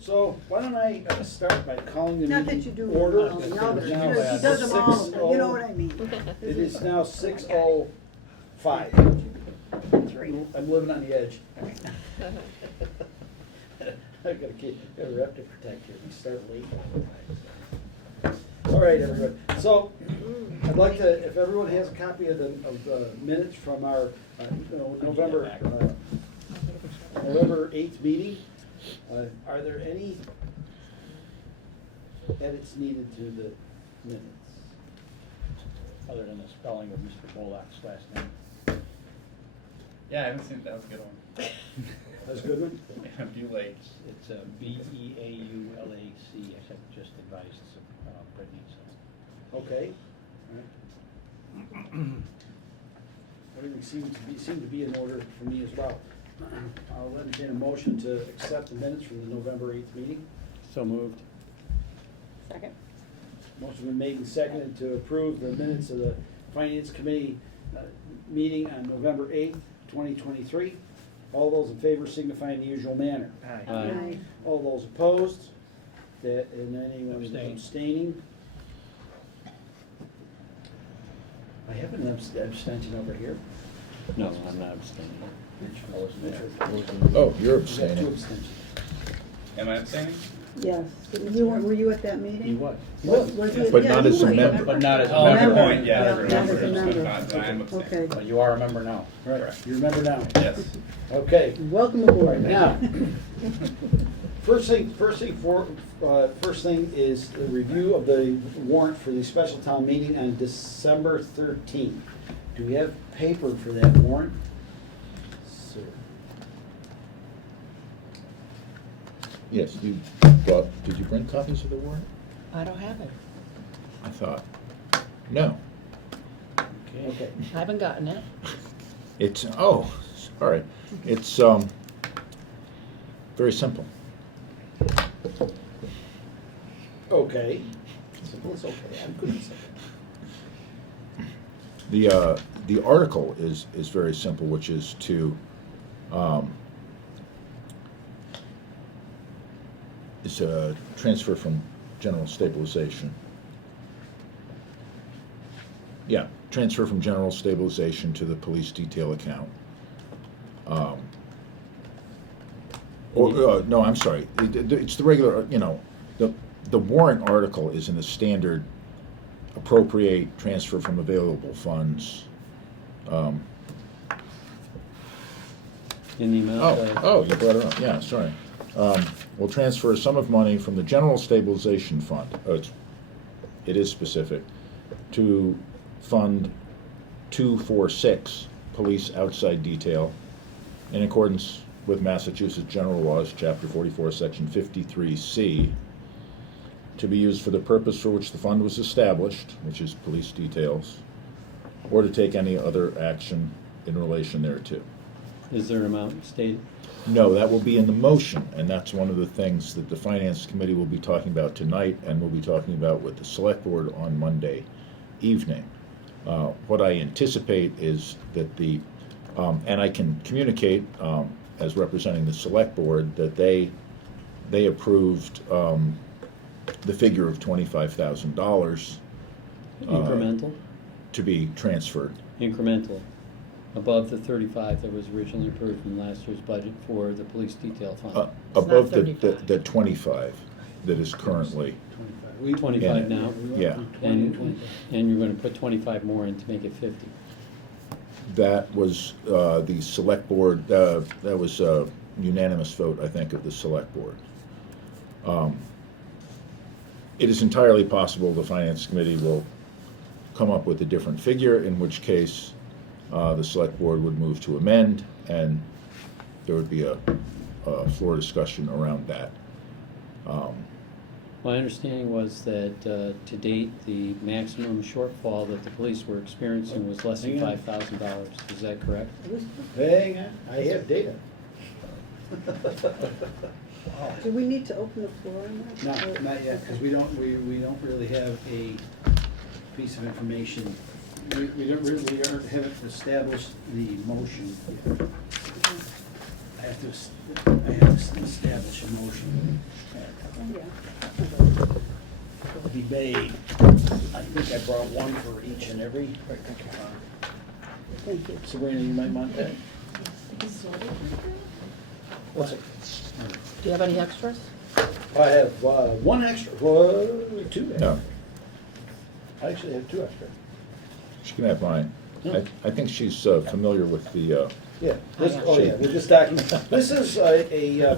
So why don't I start by calling the Not that meeting you do order. all the others, It is now because he does them all, 6:00 you know what I mean? It is now 6:05. I'm living on the edge. I got a rep to protect here. We start late. All right, everyone. So I'd like to, if everyone has a copy of the minutes from our November 8th meeting, are there any edits needed to the minutes? Other than the spelling of Mr. Bullock's last name. Yeah, I haven't seen that. Was a good one. That's a good one? Yeah, Buelac. It's B-E-A-U-L-A-C, except just advised Brittany, so. Okay. All right. Everything seemed to be in order for me as well. I'll entertain a motion to accept the minutes from the November 8th meeting. So moved. Second. Motion been made and seconded to approve the minutes of the Finance Committee meeting on November 8th, 2023. All those in favor signify in the usual manner. Aye. All those opposed, and anyone Abstain. abstaining. I have an abstention over here. No, I'm not abstaining. Oh, you're We got two abstaining. abstentions. Am I abstaining? Yes, were you at that meeting? He was. Was he- But yeah, not you as a were. member. But not as a Oh, good member. point. Yeah, Yeah, remember. not as a member. But I am abstaining. Okay, But you are a member now. Right, you remember now? Yes. Okay. welcome All aboard. right, now, first thing is the review of the warrant for the special town meeting on December 13th. Do we have paper for that warrant? Sir. Yes, did you bring copies of the warrant? I don't have it. I thought. No. Okay. I haven't gotten it. It's, all right. It's, very simple. Okay. Simple is okay. I'm good at simple. The article is very simple, which is to, is a transfer from general stabilization. Yeah, transfer from general stabilization to the police detail account. No, I'm sorry, it's the regular, the warrant article is in the standard appropriate, transfer from available funds. In the amount of. Oh, you brought it up, yeah, sorry. We'll transfer a sum of money from the general stabilization fund, it is specific, to Fund 246, Police Outside Detail, in accordance with Massachusetts General Laws, Chapter 44, Section 53C, to be used for the purpose for which the fund was established, which is police details, or to take any other action in relation thereto. Is there an amount stated? No, that will be in the motion, and that's one of the things that the Finance Committee will be talking about tonight, and we'll be talking about with the Select Board on Monday evening. What I anticipate is that and I can communicate as representing the Select Board that they approved the figure of $25,000 Incremental? to be transferred. Incremental. Above the 35 that was originally approved from last year's budget for the police detail fund. Above the 35. 25 that is currently, 25 yeah. now? Yeah. And you're gonna put 25 more in to make it 50. that was the Select Board, that was a unanimous vote, I think, of the Select Board. It is entirely possible the Finance Committee will come up with a different figure, in which case the Select Board would move to amend, and there would be a floor discussion around that. My understanding was that to date, the maximum shortfall that the police were experiencing was less than Hang on. $5,000. Is that correct? Hang on, I have data. Do we need to open the floor on that? No, not yet, because we don't really have a piece of information. We haven't established the motion yet. I I have to establish a motion. Yeah. To be made. I think I brought one for each and every. Thank you. Sabrina, you might want that? What's it? Do you have any extras? I have one extra, two extra. No, I actually have two extra. she can have mine. Yeah. I think she's familiar with the, Yeah, this, yeah. oh yeah, with this document. This is a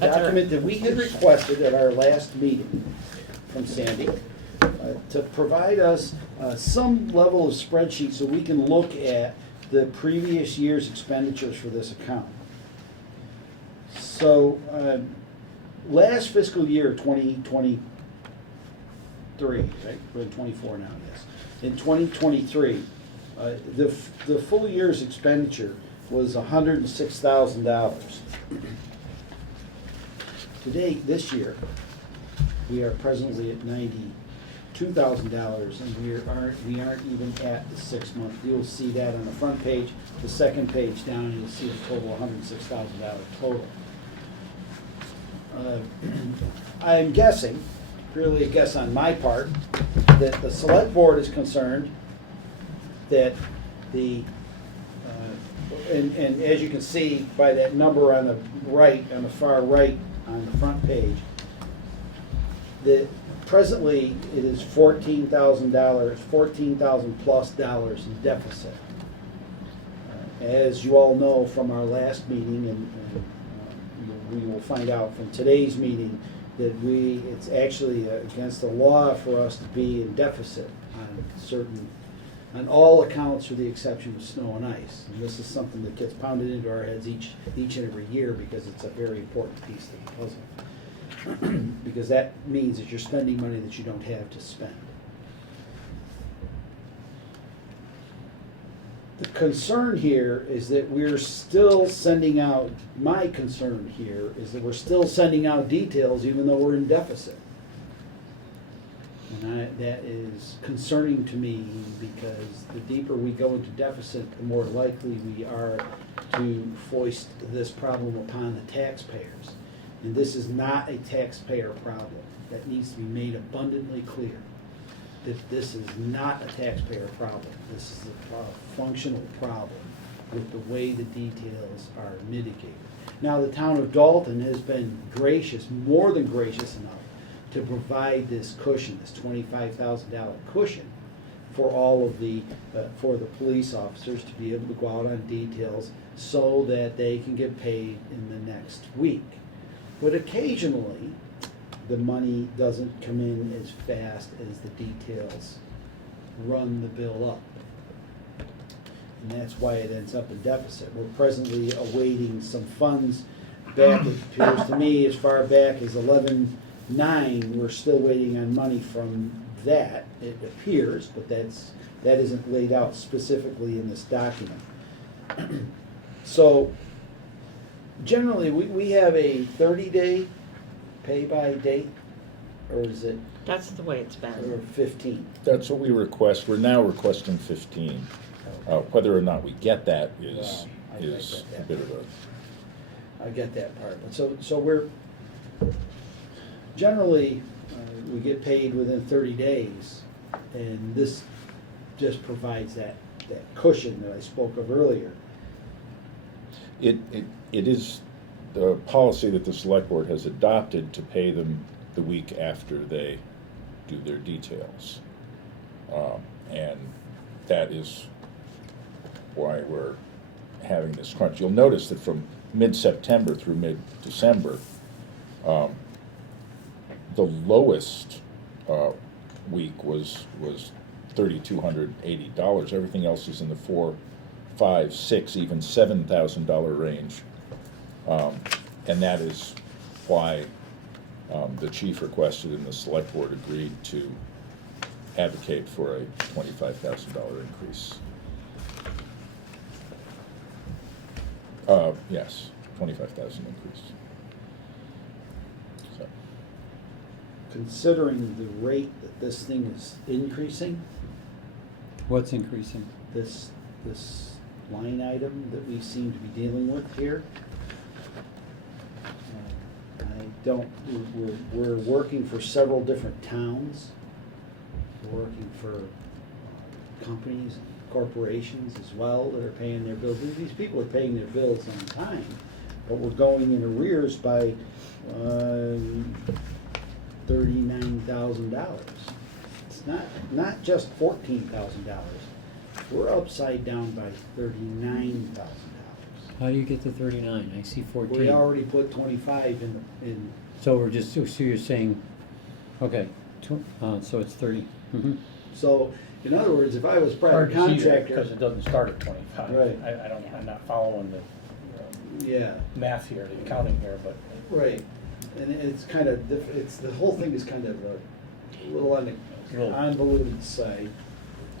document that we had requested at our last meeting from Sandy to provide us some level of spreadsheet so we can look at the previous year's expenditures for this account. So, last fiscal year, 2023, right, we're in 24 now, yes. In 2023, the full year's expenditure was $106,000. Today, this year, we are presently at $92,000, and we aren't even at the 6 month. You'll see that on the front page. The second page down, you'll see a total $106,000 total. I'm guessing, purely a guess on my part, that the select board is concerned that the, and as you can see by that number on the right, on the far right, on the front page, that presently it is $14,000, $14,000 plus dollars in deficit. As you all know from our last meeting, and we will find out from today's meeting, that it's actually against the law for us to be in deficit on all accounts with the exception of snow and ice. And this is something that gets pounded into our heads each and every year because it's a very important piece of the puzzle. Because that means that you're spending money that you don't have to spend. The concern here is that we're still sending out, my concern here is that we're still sending out details even though we're in deficit. And that is concerning to me because the deeper we go into deficit, the more likely we are to foist this problem upon the taxpayers. And this is not a taxpayer problem. That needs to be made abundantly clear. That this is not a taxpayer problem. This is a functional problem with the way the details are mitigated. Now, the town of Dalton has been gracious, more than gracious enough, to provide this cushion, this $25,000 cushion for all of for the police officers to be able to go out on details so that they can get paid in the next week. But occasionally, the money doesn't come in as fast as the details run the bill up. And that's why it ends up in deficit. We're presently awaiting some funds back, it appears to me, as far back as 11/9. We're still waiting on money from that, it appears, but that isn't laid out specifically in this document. So, generally, we have a 30-day pay by date, or is it, That's the way it's or been. 15? that's what we request. We're now requesting 15. Whether or not we get that is Well, I get a that. bit of a, I get that part, but so we're, generally, we get paid within 30 days, and this just provides that cushion that I spoke of earlier. it is the policy that the select board has adopted to pay them the week after they do their details. And that is why we're having this crunch. You'll notice that from mid-September through mid-December, the lowest week was $3,280. Everything else is in the $4,000, $5,000, $6,000, even $7,000 range. And that is why the chief requested and the select board agreed to advocate for a $25,000 increase. Yes, 25,000 increase. So, Considering the rate that this thing is increasing, What's increasing? this line item that we seem to be dealing with here, don't, we're working for several different towns. We're working for companies, corporations as well that are paying their bills. These people are paying their bills on time, but we're going in arrears by $39,000. It's not just $14,000. We're upside down by $39,000. How do you get to 39? I see 14. We already put 25 in. So we're just, so you're saying, okay, so it's 30. Mhm. So, in other words, if I was Hard private to see that contractor. because it doesn't start at 25. Right. I don't, I'm not following the Yeah, math here, the accounting here, but right. And it's kind of, it's, the whole thing is kind of a little convoluted to say.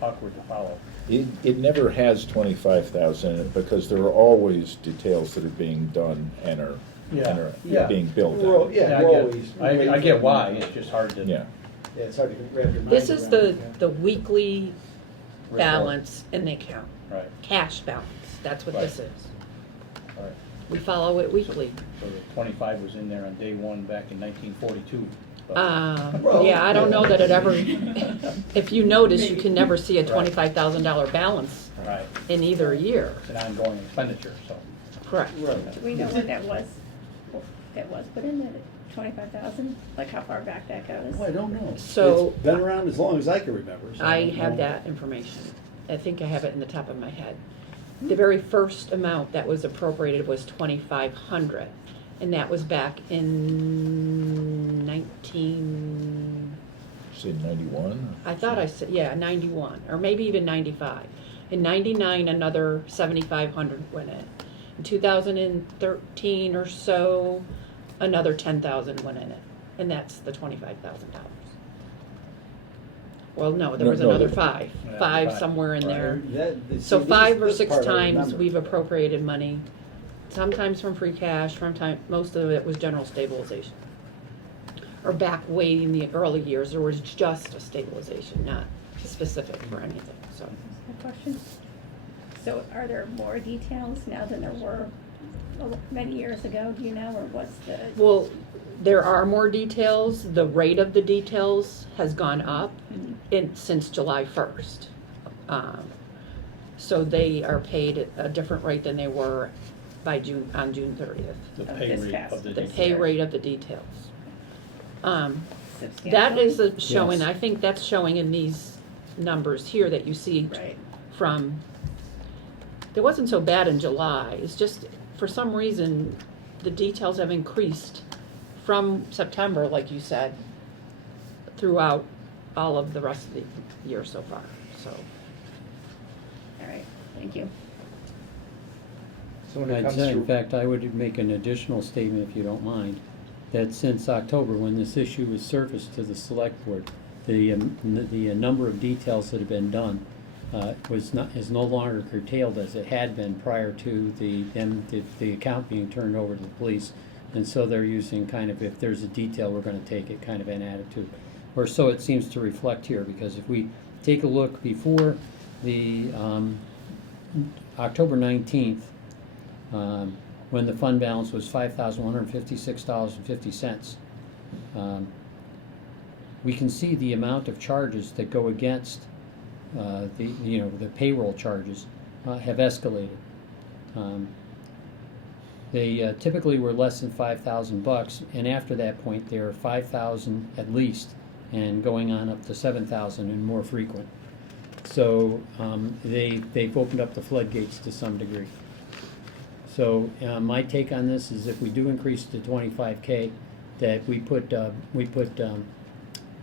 awkward to follow. It never has 25,000 in it because there are always details that are being done and are Yeah. being billed We're al- out. Yeah, I we're get, always. I get why, it's just hard to. Yeah. Yeah, it's hard to wrap your mind This is around. the weekly Report. balance in the account, Right, cash balance, that's what this Right. is. right. We follow it weekly. So the 25 was in there on day one back in 1942. but- Well, Yeah, I don't know that it ever, if you notice, you can never see a Right. $25,000 balance Right, in either year. it's an ongoing expenditure, so. Correct. Right. Do we know what that was put in, the 25,000? Like how far back that goes? Oh, I don't know. So- It's been around as long as I can remember. So I don't have know. that information. I think I have it in the top of my head. The very first amount that was appropriated was 2,500, and that was back in 19, Say 91? I thought I said, yeah, 91, or maybe even 95. In 99, another 7,500 went in. In 2013 or so, another 10,000 went in it, and that's the $25,000. Well, no, there was No, another the- five five. somewhere in there. So See, 5 or this 6 part I times remember. we've appropriated money, sometimes from free cash, most of it was general stabilization. Or back way in the early years, there was just a stabilization, not specific for anything, so. A question? So are there more details now than there were many years ago, do you know, or what's the? Well, there are more details, the rate of the details has gone up since July 1st. So they are paid at a different rate than they were on June 30th. The Of pay this rate past- of the. The This pay year. rate of the details. That Substantial? is showing, Yes. I think that's showing in these numbers here that you see Right. from, it wasn't so bad in July, it's just, for some reason, the details have increased from September, like you said, throughout all of the rest of the year so far, so. All right, thank you. So when it I'd comes say, in to, fact, I would make an additional statement, if you don't mind, that since October, when this issue was surfaced to the select board, the number of details that have been done is no longer curtailed as it had been prior to the account being turned over to the police. And so they're using kind of, if there's a detail, we're gonna take it, kind of an attitude. Or so it seems to reflect here, because if we take a look before the October 19th, when the fund balance was $5,156.50. We can see the amount of charges that go against the payroll charges have escalated. They typically were less than $5,000, and after that point, they are 5,000 at least, and going on up to 7,000 and more frequent. So they've opened up the floodgates to some degree. So my take on this is if we do increase to 25K, that we put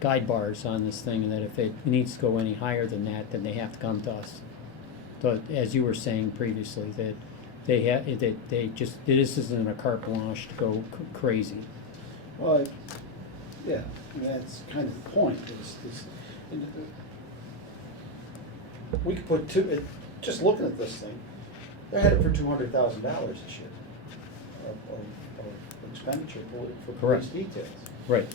guide bars on this thing, and that if it needs to go any higher than that, then they have to come to us. So as you were saying previously, that this isn't a carte blanche to go crazy. well, yeah, I mean, that's kind of the point, we could put just looking at this thing, they're headed for $200,000 this year of expenditure for police Correct. details. Right.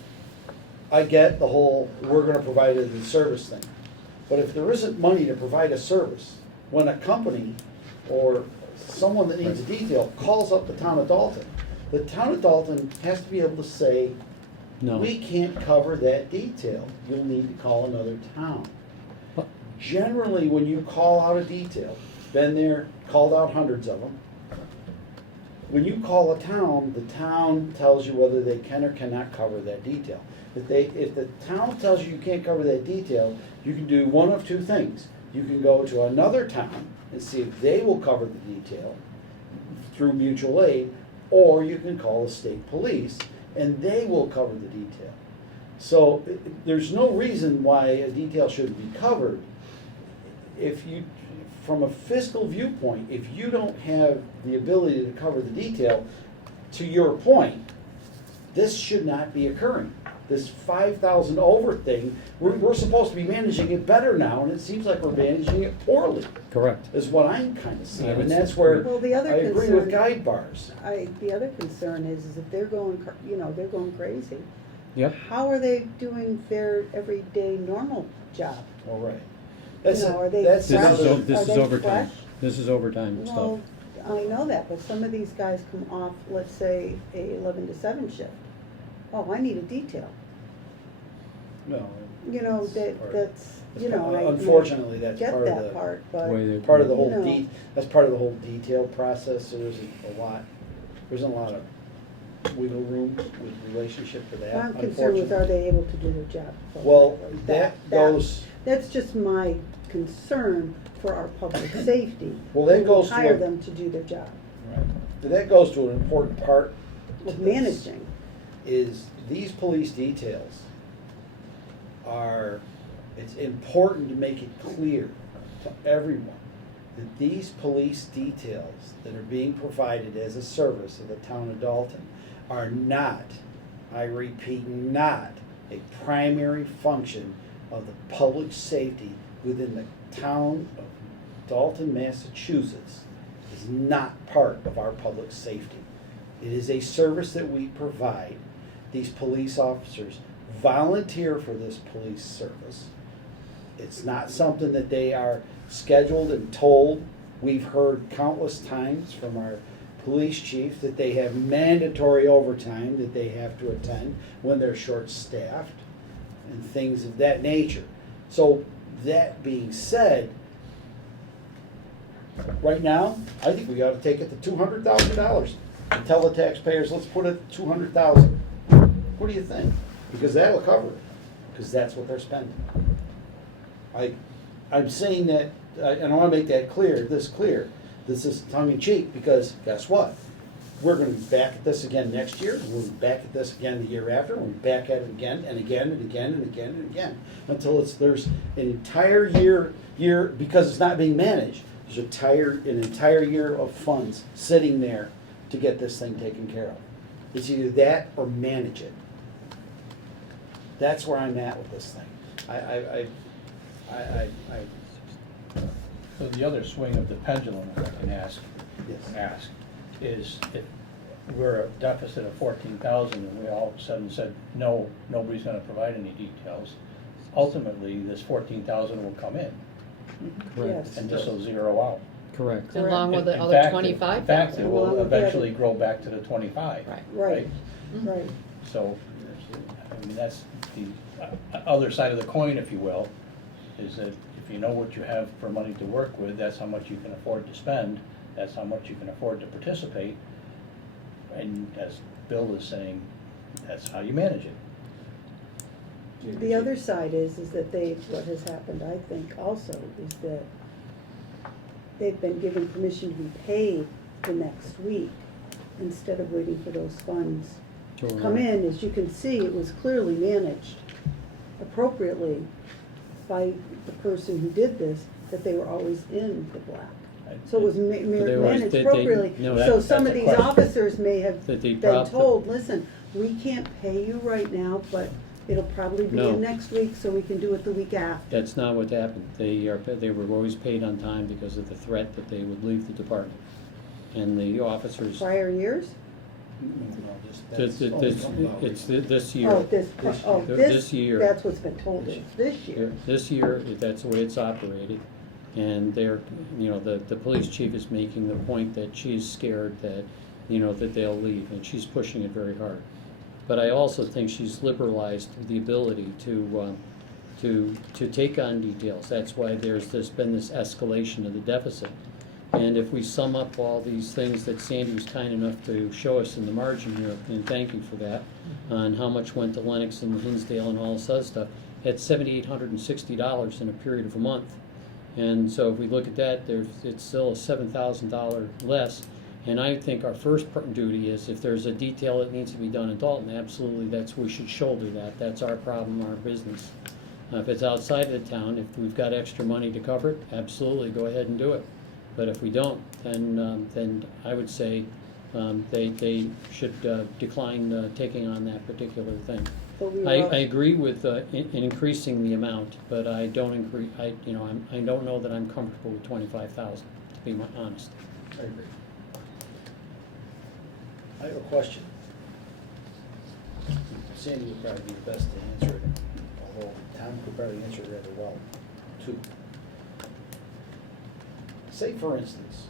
I get the whole, we're gonna provide a service thing, but if there isn't money to provide a service, when a company or someone that needs a detail calls up the town of Dalton, The town of Dalton has to be able to say, No. we can't cover that detail, you'll need to call another town. What? Generally, when you call out a detail, been there, called out hundreds of them. When you call a town, the town tells you whether they can or cannot cover that detail. If the town tells you you can't cover that detail, you can do one of two things. You can go to another town and see if they will cover the detail through mutual aid, or you can call the state police and they will cover the detail. So there's no reason why a detail shouldn't be covered. If you, from a fiscal viewpoint, if you don't have the ability to cover the detail, to your point, this should not be occurring. This 5,000 over thing, we're supposed to be managing it better now, and it seems like we're managing it poorly, Correct. is what I'm kind of seeing, I would and that's where Well, the other I agree with concern- guide bars. The other concern is if they're going, they're going crazy. Yep. How are they doing their everyday normal job? All right. You know, are they That's This fresh? is, another, this Are is they overtime. fresh? This is overtime Well, stuff. I know that, but some of these guys come off, let's say, a 11 to 7 shift. Oh, I need a detail. no. You know, It's part- that's, you know, and I Unfortunately, that's get part of that the, part, The but, way they- part of the You whole know. that's part of the whole detail process, so there isn't a lot of wiggle room with relationship to that, I'm concerned with, are unfortunately. they able to do their job? Well, that goes, That's just my concern for our public safety. Well, that We goes to hire a- them to do their job that goes to an important part to of this, managing. is these police details it's important to make it clear to everyone that these police details that are being provided as a service of the town of Dalton are not, I repeat, not a primary function of the public safety within the town of Dalton, Massachusetts. Is not part of our public safety. It is a service that we provide. These police officers volunteer for this police service. It's not something that they are scheduled and told. We've heard countless times from our police chief that they have mandatory overtime that they have to attend when they're short-staffed and things of that nature. So that being said, right now, I think we ought to take it to $200,000 and tell the taxpayers, let's put it at $200,000. What do you think? Because that'll cover it, because that's what they're spending. I'm saying that, and I want to make that clear, this is tongue in cheek, because guess what? We're gonna be back at this again next year, and we'll be back at this again the year after, and we'll be back at it again and again and again and again and again, until there's an entire year, because it's not being managed, there's an entire year of funds sitting there to get this thing taken care of. It's either that or manage it. That's where I'm at with this thing. I So the other swing of the pendulum, if I can ask, yes. is if we're a deficit of 14,000 and we all of a sudden said, no, nobody's gonna provide any details, ultimately, this 14,000 will come in, Correct. Yes. and this will zero out. Correct. Along with the In other fact, 25,000. In fact, it Along will with the other- eventually grow back to the 25. Right. Right, right. So, I mean, that's the other side of the coin, if you will, is that if you know what you have for money to work with, that's how much you can afford to spend, that's how much you can afford to participate, and as Bill is saying, that's how you manage it. The other side is that what has happened, I think, also, is that they've been given permission to be paid the next week instead of waiting for those funds to come in. As you can see, it was clearly managed appropriately by the person who did this, that they were always in the black. So it was they always- managed they- appropriately. no, So that- some of that's a these question. officers may have That they been dropped the- told, listen, we can't pay you right now, but it'll probably be No. in next week, so we can do it the week after. That's not what happened. They were always paid on time because of the threat that they would leave the department. And the officers, Prior years? this year. This year. that's what's been told is this year. This year, that's the way it's operated. And the police chief is making the point that she's scared that that they'll leave, and she's pushing it very hard. But I also think she's liberalized the ability to take on details. That's why there's been this escalation of the deficit. And if we sum up all these things that Sandy was kind enough to show us in the margin here, and thank you for that, on how much went to Lennox and Hinsdale and all this other stuff, it's $7,860 in a period of a month. And so if we look at that, it's still a $7,000 less. And I think our first duty is, if there's a detail that needs to be done in Dalton, absolutely, we should shoulder that. That's our problem, our business. If it's outside of the town, if we've got extra money to cover it, absolutely, go ahead and do it. But if we don't, then I would say they should decline taking on that particular thing. But we were I also- agree with in increasing the amount, but I don't agree. I don't know that I'm comfortable with 25,000. To be honest. I agree. I have a question. Sandy would probably be the best to answer it, although Tom could probably answer it rather well, too. Say, for instance,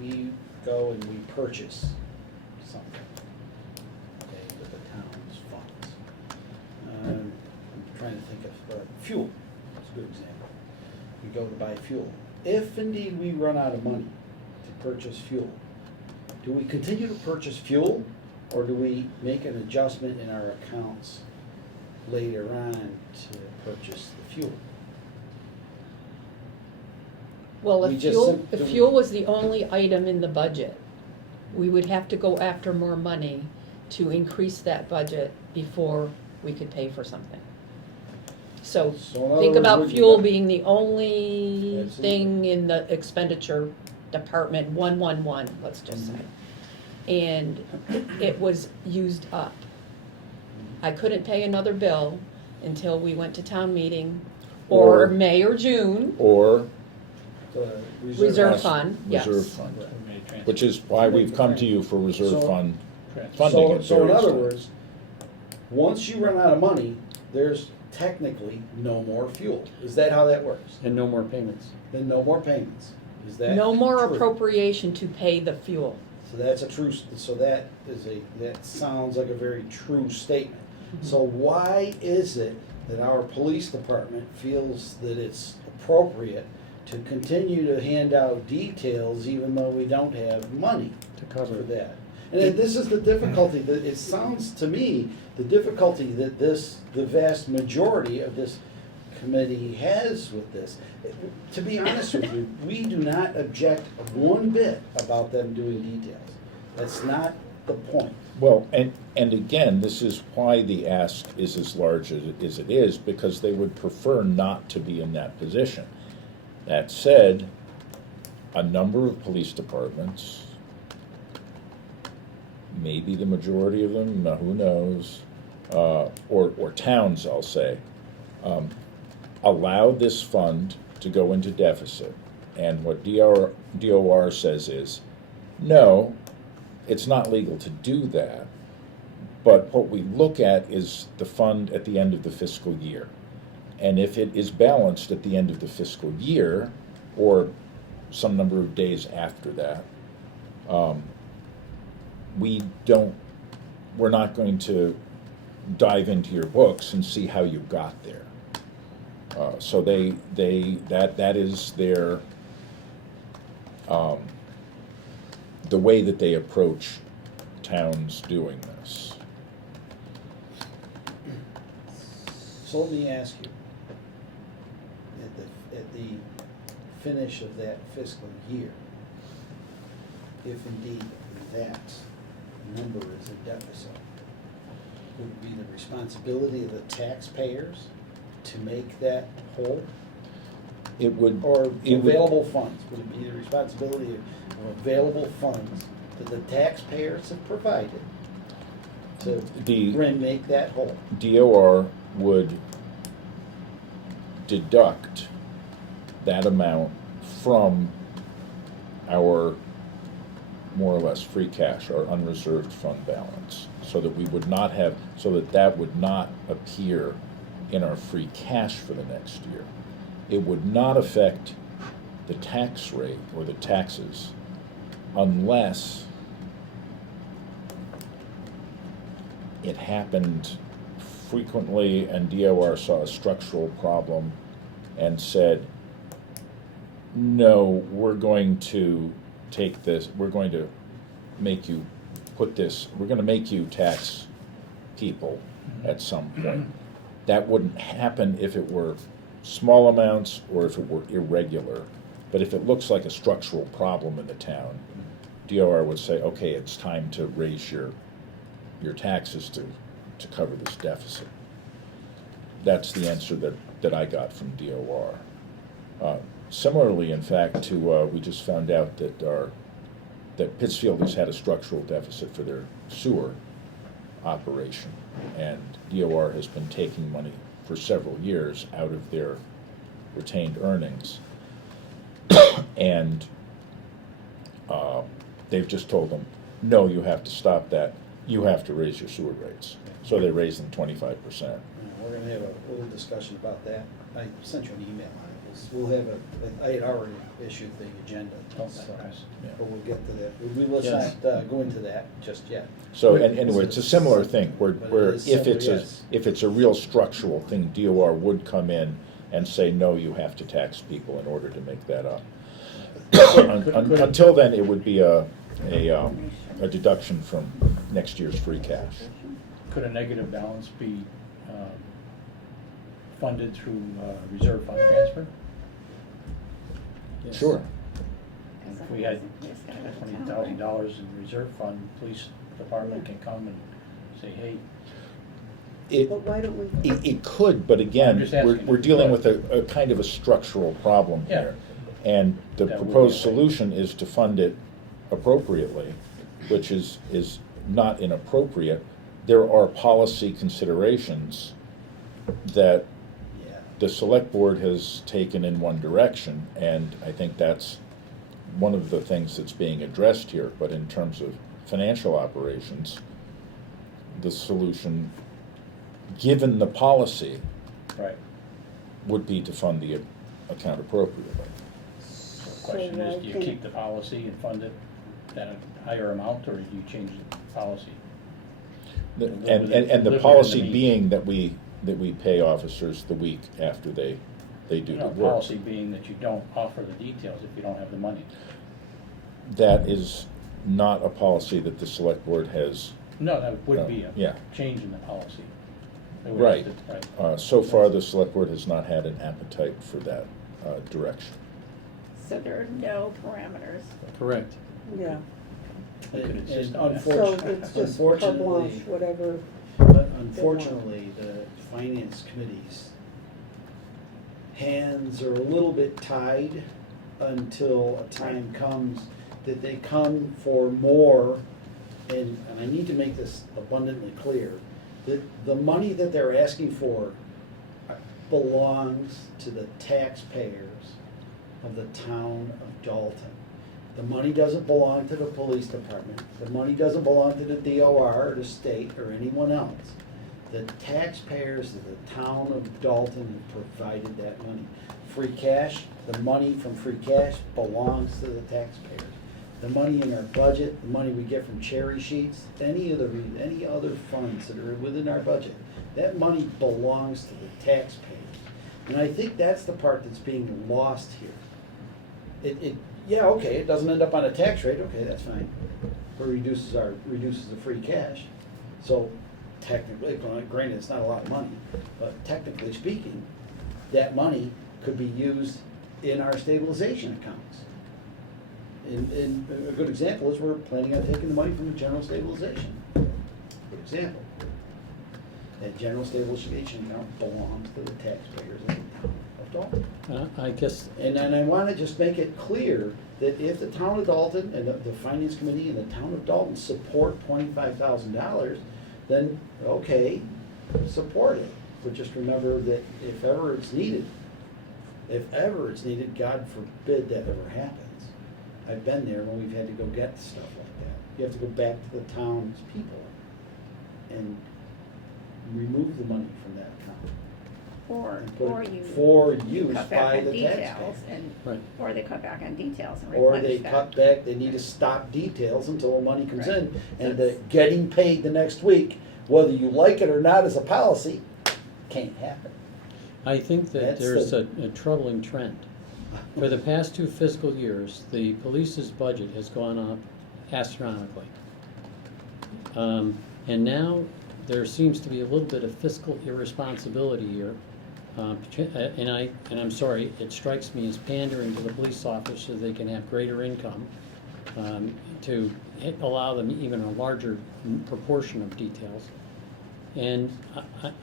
we go and we purchase something, okay, with the town's funds. I'm trying to think of fuel. That's a good example. We go to buy fuel. If indeed we run out of money to purchase fuel, do we continue to purchase fuel, or do we make an adjustment in our accounts later on to purchase the fuel? Well, We if just fuel, sim- if do we- fuel was the only item in the budget, we would have to go after more money to increase that budget before we could pay for something. So So in other think words, about would you fuel not- being the only Absolutely. thing in the expenditure department, 111, let's just say. And it was used up. I couldn't pay another bill until we went to town meeting, or Or- May or June, Or The reserve fund, yes. reserve fund, We may transfer. which is why we've come to you for reserve So- fund Transfer. funding So, at so in various other times. words, once you run out of money, there's technically no more fuel. Is that how that works? And no more payments. Then no more payments. Is that No more true? appropriation to pay the fuel. So that's a true, so that sounds like a very true statement. So why is it that our police department feels that it's appropriate to continue to hand out details even though we don't have money To cover for it. that? And this is the difficulty, that it sounds to me, the difficulty that the vast majority of this committee has with this. To be honest with you, we do not object one bit about them doing details. That's not the point. Well, and again, this is why the ask is as large as it is, because they would prefer not to be in that position. That said, a number of police departments, maybe the majority of them, who knows, or towns, I'll say, allow this fund to go into deficit. And what DOR says is, no, it's not legal to do that. But what we look at is the fund at the end of the fiscal year. And if it is balanced at the end of the fiscal year, or some number of days after that, we're not going to dive into your books and see how you got there. So that is their, the way that they approach towns doing this. So let me ask you, at the finish of that fiscal year, if indeed that number is a deficit, would it be the responsibility of the taxpayers to make that whole? It would. Or it would- available funds, would it be the responsibility of available funds that the taxpayers have provided to make that whole? DOR would deduct that amount from our more or less free cash, our unreserved fund balance, so that we would not have, so that would not appear in our free cash for the next year. It would not affect the tax rate or the taxes unless it happened frequently, and DOR saw a structural problem and said, no, we're going to take this, we're going to make you put this, we're going to make you tax people at some point. That wouldn't happen if it were small amounts or if it were irregular. But if it looks like a structural problem in the town, DOR would say, okay, it's time to raise your taxes to cover this deficit. That's the answer that I got from DOR. Similarly, in fact, we just found out that Pittsfield has had a structural deficit for their sewer operation, and DOR has been taking money for several years out of their retained earnings, and they've just told them, no, you have to stop that, you have to raise your sewer rates. So they raised them 25%. We're gonna have a little discussion about that. I sent you an email on it. We'll have I had already issued the agenda, Oh, so, nice. Yeah. but we'll get to that. Let's Yes. not go into that just yet. So, and anyway, it's a similar thing, where But it where is if similar, it's yes. if it's a real structural thing, DOR would come in and say, no, you have to tax people in order to make that up. Until then, it would be a deduction from next year's free cash. Could a negative balance be funded through reserve fund transfer? Yes. Sure. If we had $20,000 in reserve fund, police department can come and say, hey, But why don't we? It could, but I'm again, just asking. we're dealing with a kind of a structural problem Yeah. here. And the That would be proposed okay. solution is to fund it appropriately, which is not inappropriate. There are policy considerations that Yeah. the select board has taken in one direction, and I think that's one of the things that's being addressed here. But in terms of financial operations, the solution, given the policy, right. would be to fund the account appropriately. The question why is, do you can't- keep the policy and fund it at a higher amount, or do you change the policy? And the policy being that we pay officers the week after they do the No, work. policy being that you don't offer the details if you don't have the money. That is not a policy that the select board has. No, that would be Yeah. a change in the policy. They would Right. have to- right. So far, the select board has not had an appetite for that direction. So there are no parameters. Correct. Yeah, They could And insist on that. so unfortunately, it's just carte blanche, unfortunately, whatever. but unfortunately, the finance committee's hands are a little bit tied until a time comes that they come for more, and I need to make this abundantly clear, that the money that they're asking for belongs to the taxpayers of the town of Dalton. The money doesn't belong to the police department, the money doesn't belong to the DOR or the state or anyone else. The taxpayers of the town of Dalton have provided that money. Free cash, the money from free cash belongs to the taxpayers. The money in our budget, the money we get from cherry sheets, any other funds that are within our budget, that money belongs to the taxpayers. And I think that's the part that's being lost here. Yeah, okay, it doesn't end up on a tax rate, okay, that's fine. It reduces the free cash. So technically, granted, it's not a lot of money, but technically speaking, that money could be used in our stabilization accounts. And a good example is we're planning on taking the money from the general stabilization. Good example. That general stabilization account belongs to the taxpayers of the town of Dalton. I guess, And then I want to just make it clear that if the town of Dalton and the finance committee and the town of Dalton support $25,000, then, okay, support it. But just remember that if ever it's needed, God forbid that ever happens. I've been there when we've had to go get stuff like that. You have to go back to the town's people and remove the money from that account. and put Or it you for use cut back by on the details taxpayer. and, Right. or they cut back on details and Or they replenish cut that. back, they need to stop details until the money comes Right. in, and the getting paid the next week whether you like it or not as a policy, can't happen. I think that That's there's the- a troubling trend. For the past 2 fiscal years, the police's budget has gone up astronomically. And now there seems to be a little bit of fiscal irresponsibility here. And I'm sorry, it strikes me as pandering to the police officers so they can have greater income, to allow them even a larger proportion of details. And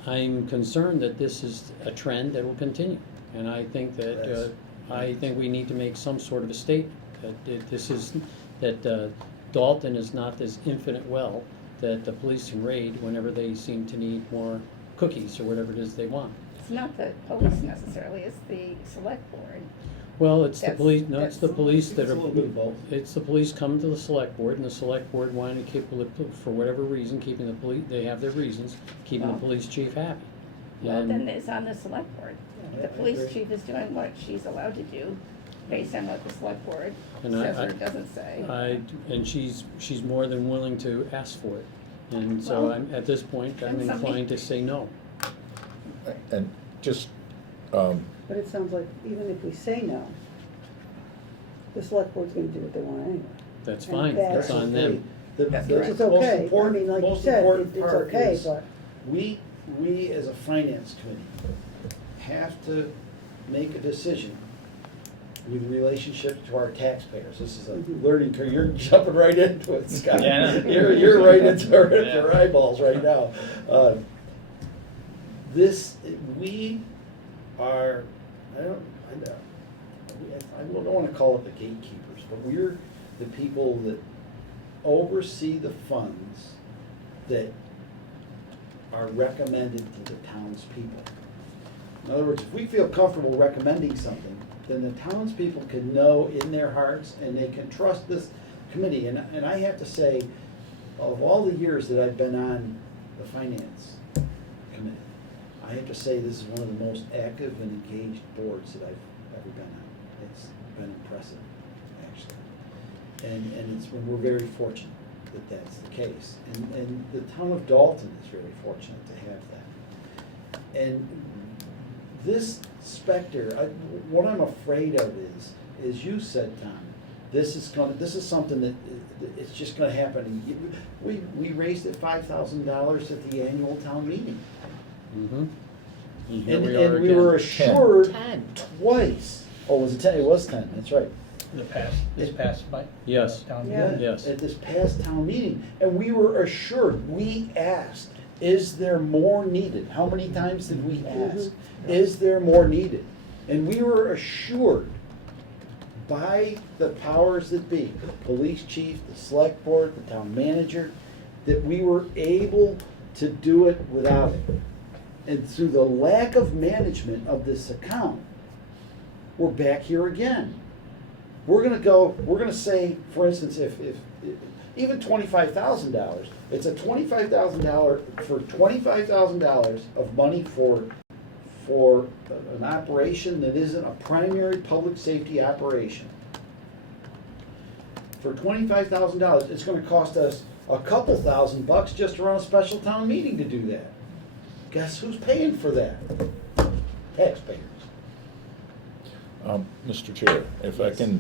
I'm concerned that this is a trend that will continue. And I think that, I think we need to make some sort of a statement that this is, that Dalton is not this infinite well that the police can raid whenever they seem to need more cookies or whatever it is they want. It's not the police necessarily, it's the select board. Well, it's the That's- police, no, it's the that's- police that It's are. a little bit of both. It's the police coming to the select board, and the select board wanting to keep, for whatever reason, keeping the police, they have their reasons, keeping the Well- police chief happy. Well, And- then it's on the select board. Yeah, The I police agree. chief is doing what she's allowed to do, based on what the select board And says I- or doesn't say. And she's more than willing to ask for it. And so Well, I'm, at this point, I'm and some inclined to say no. And just, But it sounds like even if we say no, the select board's gonna do what they want anyway. That's And fine, that's that's on them. That's The Which is most okay, I important- mean, like you most said, important it's part okay, is but, We as a finance committee have to make a decision with relationship to our taxpayers. This is a Mhm. learning curve, you're jumping right into it, Scott. Yeah. You're right into our Yeah. eyeballs right now. We are, I don't wanna call it the gatekeepers, but we're the people that oversee the funds that are recommended to the townspeople. In other words, if we feel comfortable recommending something, then the townspeople can know in their hearts and they can trust this committee. And I have to say, of all the years that I've been on the finance committee, I have to say this is one of the most active and engaged boards that I've ever been on. It's been impressive, actually. And it's, we're very fortunate that that's the case. And the town of Dalton is very fortunate to have that. And this specter, what I'm afraid of is you said, Tom, this is something that, it's just gonna happen. We raised it $5,000 at the annual town meeting. Mhm. And here And we are we were again. assured 10. twice. Oh, was it 10? It was 10, that's right. This past by? Yes. Town Yeah. meeting? Yes. At this past town meeting, and we were assured, we asked, is there more needed? How many times did we ask? Is there more needed? And we were assured by the powers that be, the police chief, the select board, the town manager, that we were able to do it without it. And through the lack of management of this account, we're back here again. We're gonna say, for instance, if even $25,000, it's a $25,000 of money for an operation that isn't a primary public safety operation. For $25,000, it's gonna cost us a couple $1,000 just to run a special town meeting to do that. Guess who's paying for that? Taxpayers. Mr. Chair, if I Yes. can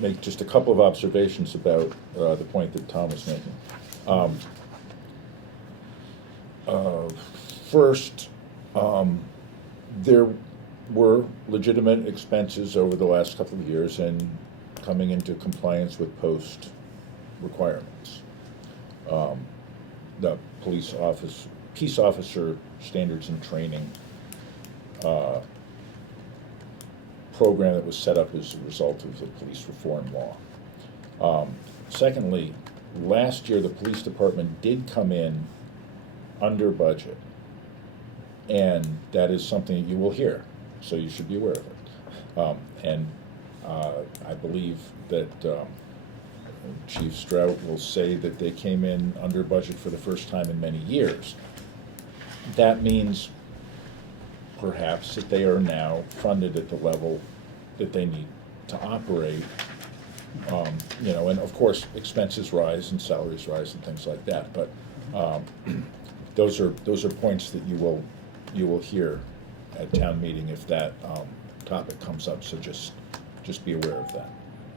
make just a couple of observations about the point that Tom was making. First, there were legitimate expenses over the last couple of years in coming into compliance with post requirements. The peace officer standards and training program that was set up as a result of the police reform law. Secondly, last year the police department did come in under budget, and that is something that you will hear, so you should be aware of it. I believe that Chief Strout will say that they came in under budget for the first time in many years. That means perhaps that they are now funded at the level that they need to operate. And of course, expenses rise and salaries rise and things like that, but Those are points that you will hear at town meeting if that topic comes up, so just be aware of that.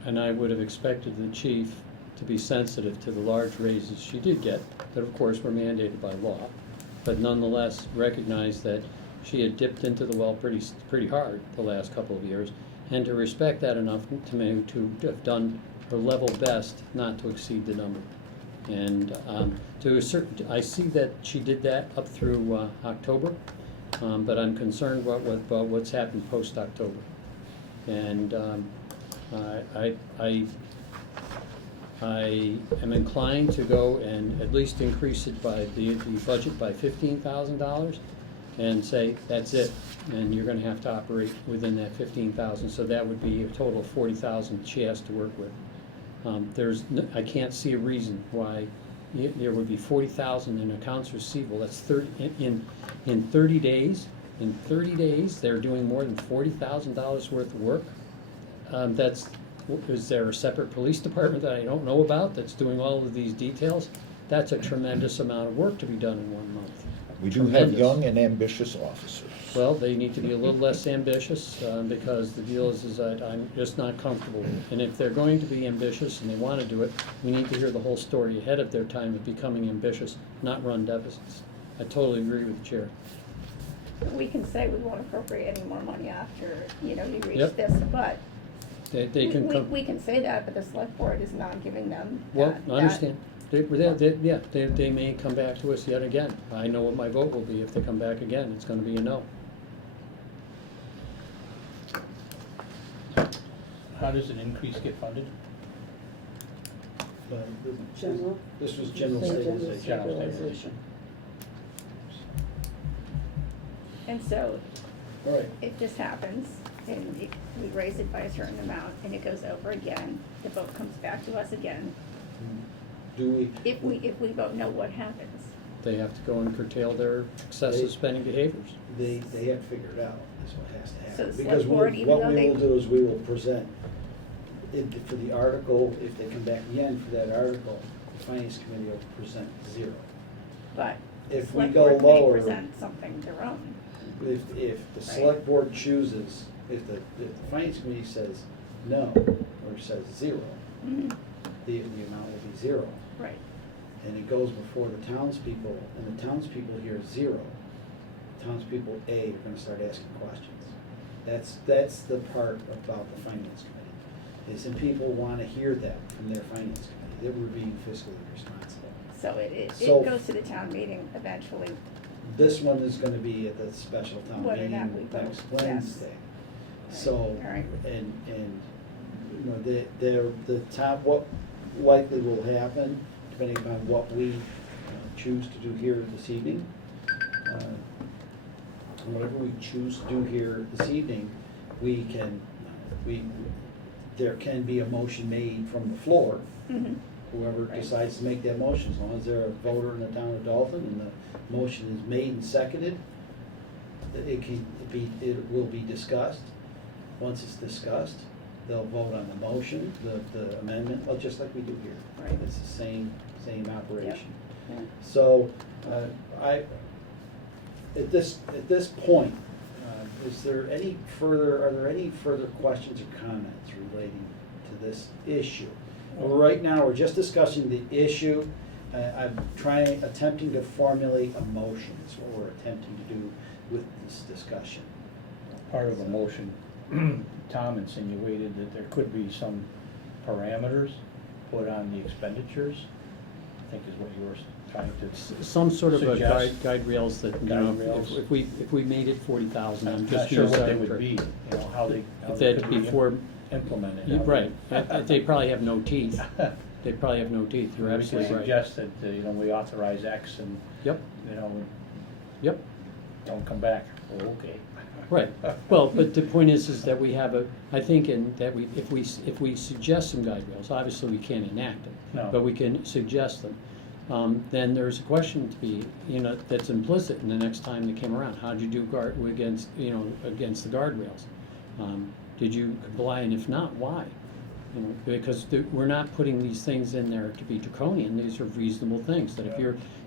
And I would have expected the chief to be sensitive to the large raises she did get, that of course were mandated by law, but nonetheless recognize that she had dipped into the well pretty hard the last couple of years, and to respect that enough to me to have done her level best not to exceed the number. And to a certain, I see that she did that up through October, but I'm concerned about what's happened post-October. And I am inclined to go and at least increase it by the budget by $15,000 and say, that's it, and you're gonna have to operate within that 15,000, so that would be a total of 40,000 she has to work with. I can't see a reason why there would be 40,000 in accounts receivable. That's 30, in 30 days. In 30 days, they're doing more than $40,000 worth of work. Is there a separate police department that I don't know about that's doing all of these details? That's a tremendous amount of work to be done in 1 month. We do have Tremendous. young and ambitious officers. Well, they need to be a little less ambitious, because the deal is that I'm just not comfortable with it. And if they're going to be ambitious and they want to do it, we need to hear the whole story ahead of their time of becoming ambitious, not run deficits. I totally agree with the chair. We can say we won't appropriate any more money after, you reach Yep. this, but They can come. we can say that, but the select board is not giving them Well, that. I understand. They may come back to us yet again. I know what my vote will be if they come back again. It's gonna be a no. How does an increase get funded? General? This was general General stabilization. General stabilization. And so All right, if this happens, and we raise it by a certain amount, and it goes over again, the vote comes back to us again. do we? If we vote no, what happens? They have to go and curtail their excessive spending behaviors. They have to figure it out, is what has to happen. So the select Because board, even what though we they- will do is we will present, for the article, if they come back again for that article, the finance committee will present 0. But the If we select go board may lower- present something their own. If the select board chooses, if the finance committee says no, or says 0, Mhm. the amount will be 0. Right. And it goes before the townspeople, and the townspeople hear 0. Townspeople A are gonna start asking questions. That's the part about the finance committee, is that people wanna hear that from their finance committee, that we're being fiscally responsible. So it So- goes to the town meeting eventually. This one is gonna be at the special town Whether or not meeting we vote, next yes. Wednesday. So, All right. and, the top, what likely will happen, depending upon what we choose to do here this evening, whatever we choose to do here this evening, there can be a motion made from the floor. Mhm. Whoever Right. decides to make that motion, as long as they're a voter in the town of Dalton and the motion is made and seconded, it will be discussed. Once it's discussed, they'll vote on the motion, the amendment, well, just like we do here. Right. It's the same operation. Yeah. So, at this point, are there any further questions or comments relating to this issue? Right now, we're just discussing the issue. I'm attempting to formulate a motion, is what we're attempting to do with this discussion. Part of a motion, Tom insinuated that there could be some parameters put on the expenditures, I think is what you were trying to. Some sort of a Suggest. guide rails that, Guide rails. if we made it 40,000, I'm I'm just. not sure what they using would be, how they If could that be before, implemented. right, they probably have no teeth. They probably have no teeth, you're We can absolutely right. suggest that, we authorize X and, Yep, yep, don't come back. Oh, okay. right. Well, but the point is that we have I think if we suggest some guide rails, obviously we can't enact them. No. But we can suggest them. Then there's a question to be, that's implicit in the next time they came around. How'd you do against the guardrails? Did you comply, and if not, why? You know, because we're not putting these things in there to be draconian, these are reasonable things, that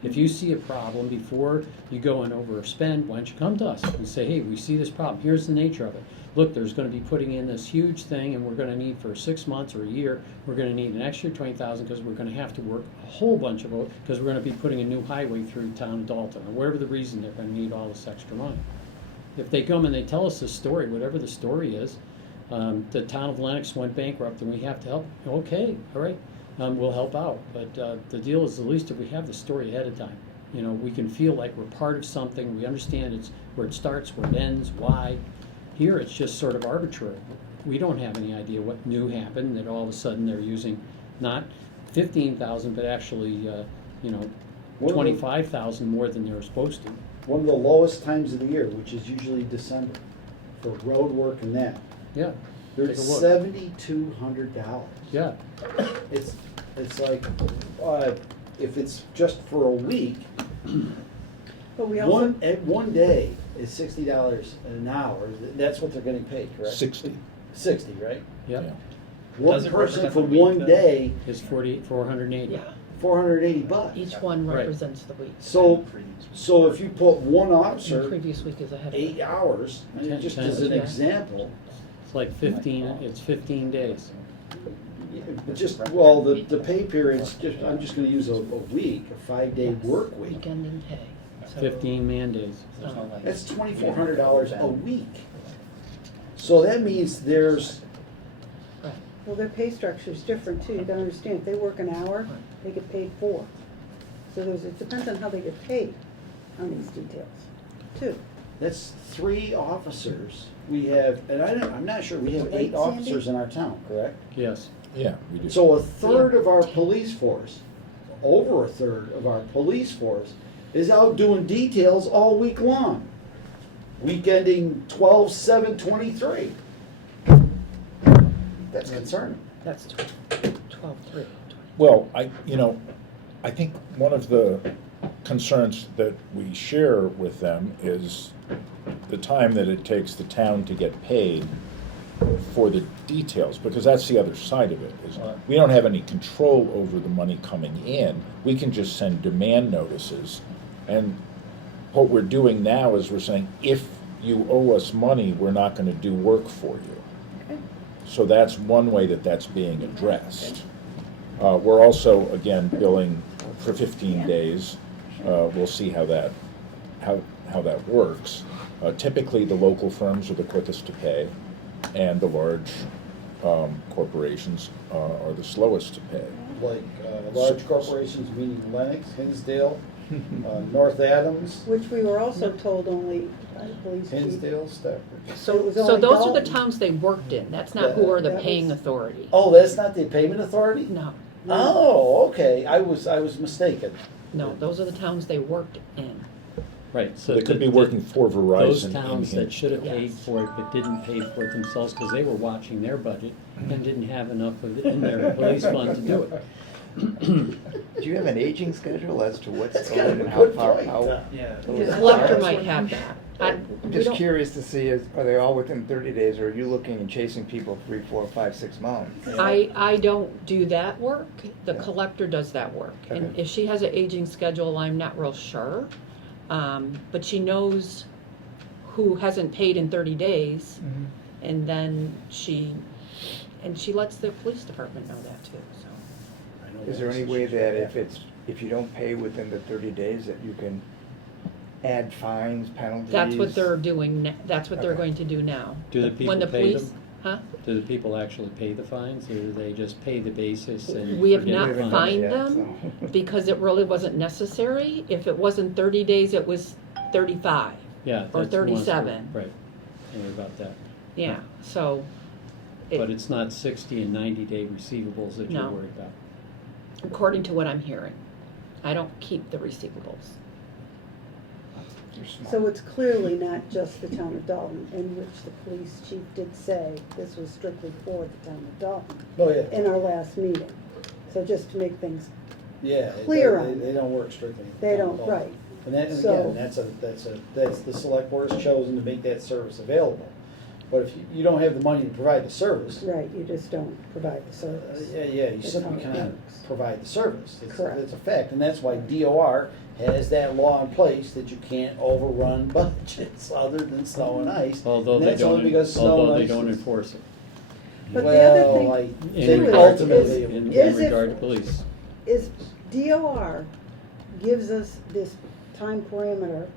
if you see a problem before you go and overspend, why don't you come to us and say, hey, we see this problem, here's the nature of it. Look, there's gonna be putting in this huge thing, and we're gonna need for 6 months or a year, we're gonna need an extra 20,000, because we're gonna have to work a whole bunch of it, because we're gonna be putting a new highway through town of Dalton, or whatever the reason they're gonna need all this extra money. If they come and they tell us this story, whatever the story is, the town of Lennox went bankrupt and we have to help, okay, all right, we'll help out. But the deal is, at least if we have the story ahead of time, you know, we can feel like we're part of something, we understand it's where it starts, where it ends, why. Here, it's just sort of arbitrary. We don't have any idea what new happened, that all of a sudden they're using not 15,000, but actually, you know, 25,000 more than they were supposed to. One of the lowest times of the year, which is usually December, for road work and that. Yeah, They're take a look. $7,200. Yeah, It's like, if it's just for a week, But we also, one day is $60 an hour. That's what they're getting paid, correct? 60. 60, right? yeah, One Does it person represent for the week, one though? day, it's 480. Yeah, $480. each one Right. represents the week. So if you put one And officer, previous week is ahead of 8 it. hours, I mean, just as an Yeah. example, It's like 15 days. but just, well, the pay period's just, I'm just gonna use a week, a 5-day Yes, work week. Weekend and pay. So- 15 man days. Oh. That's $2,400 a week. So that means there's, Right. well, their pay structure is different too, you gotta understand, if they work an hour, they get paid 4. So it depends on how they get paid on these details, too. that's 3 officers. We have, and I'm not sure, we have 8 Right, Sandy? officers in our town, correct? Yes, Yeah, we do. So a third of our police force, over a third of our police force, is out doing details all week long. Week ending 12/7/23. That's concerning. That's 12/3. Well, I think one of the concerns that we share with them is the time that it takes the town to get paid for the details, because that's the other side of it, is we don't have any control over the money coming in. We can just send demand notices, and what we're doing now is we're saying, if you owe us money, we're not gonna do work for you. Okay. So that's one way that that's being addressed. We're also, again, billing for 15 days. We'll see how that works. Typically, the local firms are the quickest to pay, and the large corporations are the slowest to pay. Like large corporations, meaning Lennox, Hinsdale, North Adams, Which we were also told only by the police chief. Hinsdale, Stafford. It So, was so only those are the Dalton. towns they worked in, that's not who are the That paying was- authority. Oh, that's not the payment authority? No, Oh, okay, I was mistaken. no, those are the towns they worked in. right. So They could be the- working for Verizon. Those in towns that should have paid Yes. for it but didn't pay for it themselves because they were watching their budget and didn't have enough of it in their police fund to do it. Do you have an aging schedule as to what's That's going kind of and a how good far, point. how? Yeah. The those collector are? might have that. I'm We just don't- curious to see, are they all within 30 days, or are you looking and chasing people 3, 4, 5, 6 months? I don't do that work, the Yeah. collector does that work. And Okay. if she has an aging schedule, I'm not real sure. But she knows who hasn't paid in 30 days, and then she lets the police department know that too, so. Is there any way that if you don't pay within the 30 days, that you can add fines, penalties? That's what they're doing, that's what they're Okay. going to do now. Do the When people the pay police- them? Huh? Do the people actually pay the fines, or do they just pay the basis and We have forget not the fines? fined yet, them, so. because it really wasn't necessary. If it wasn't 30 days, it was 35. Yeah. or that's the ones 37. Right, don't worry about that. Yeah, so. But it's not 60 and 90-day receivables that you're No. worried about. According to what I'm hearing. I don't keep the receivables. You're smart. So it's clearly not just the town of Dalton, in which the police chief did say this was strictly for the town of Dalton Oh, yeah, in our last meeting. So just to make things, yeah. Clear on They don't work strictly. they don't, right. And that, and So- again, that's the select board has chosen to make that service available. But if you don't have the money to provide the service, Right, you just don't provide the service. yeah, you That's simply how it cannot works. provide the service. Correct. It's a fact, and that's why DOR has that law in place that you can't overrun budgets other than snow and ice. Although And they that's only don't, because snow although and they ice don't is- enforce it. But the other Well, thing I In think too regard, ultimately, in is if- regard to police. is DOR gives us this time parameter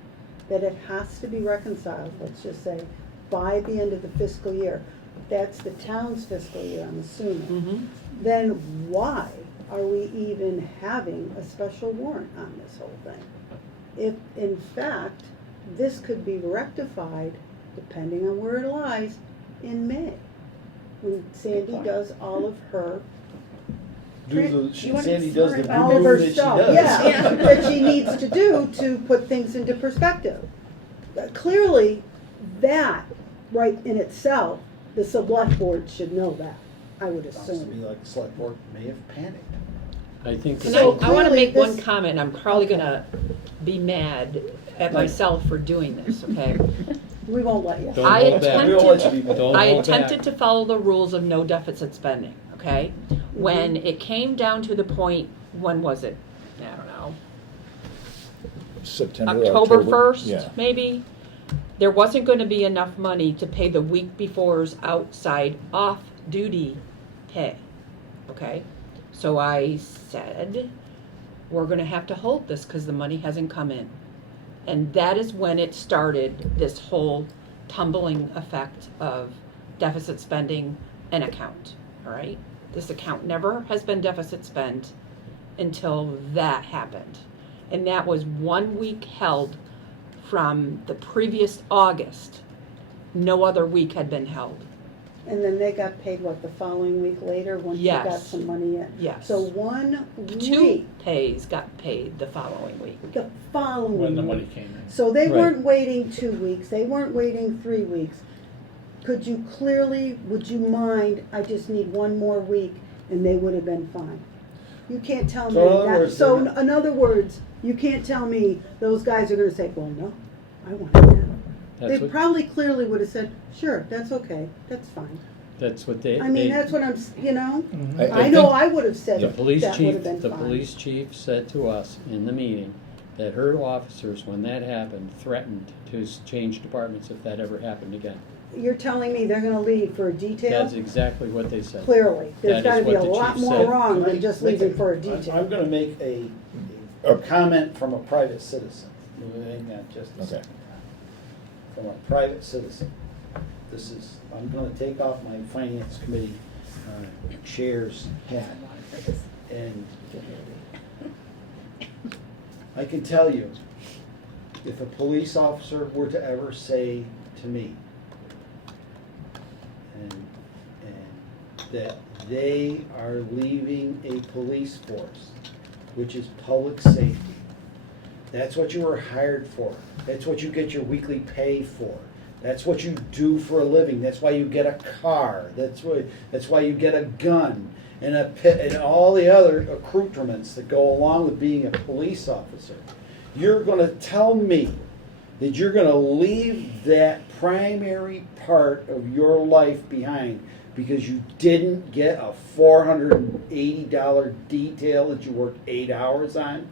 that it has to be reconciled, let's just say, by the end of the fiscal year. That's the town's fiscal year, I'm assuming. Mm-hmm. Then why are we even having a special warrant on this whole thing? If, in fact, this could be rectified, depending on where it lies, in May, when Sandy does all of her, You want Sandy it does the smart all about of boo her that she stuff, does. yeah, that she needs to do to put things into perspective. Clearly, that, right in itself, the select board should know that, I would Sounds to me assume. like the select board may have panicked. I think. Can So I wanna clearly make one this- comment, I'm probably gonna be mad at myself for doing this, okay? We won't let you. Don't I hold back. We don't let you be- Don't I hold back. attempted to follow the rules of no deficit spending, okay? When it came down to the point, when was it? I don't know, September, October October. 1st, Yeah. maybe? There wasn't gonna be enough money to pay the week before's outside off-duty pay, okay? So I said, we're gonna have to hold this because the money hasn't come in. And that is when it started, this whole tumbling effect of deficit spending an account, all right? This account never has been deficit spent until that happened. And that was 1 week held from the previous August. No other week had been held. And then they got paid, what, the following week later, once you got Yes. some money in? Yes. So 1 Two week, pays got paid the following week. the following When the week. money came in. So they Right. weren't waiting 2 weeks, they weren't waiting 3 weeks. Could you clearly, would you mind, I just need 1 more week, and they would have been fine? You can't tell me So in other that, words, so they're- in other words, you can't tell me those guys are gonna say, well, no, I want it now. They That's what, probably clearly would have said, sure, that's okay, that's fine. that's what they. I mean, they- that's what I'm, you know, I I know think- I would have said The police that would chief, have been the fine. police chief said to us in the meeting that her officers, when that happened, threatened to change departments if that ever happened again. You're telling me they're gonna leave for a detail? That's exactly what they said. Clearly, there's That is gotta be a what the lot chief more said. wrong Can I than just make leaving for a I'm detail. gonna make a Oh. comment from a private citizen, not just a Okay. second. From a private citizen. This is, I'm gonna take off my finance committee chair's hat. And I can tell you, if a police officer were to ever say to me, and that they are leaving a police force, which is public safety, that's what you were hired for. That's what you get your weekly pay for. That's what you do for a living. That's why you get a car. That's why you get a gun and a pit and all the other accoutrements that go along with being a police officer. You're going to tell me that you're going to leave that primary part of your life behind because you didn't get a $480 detail that you worked 8 hours on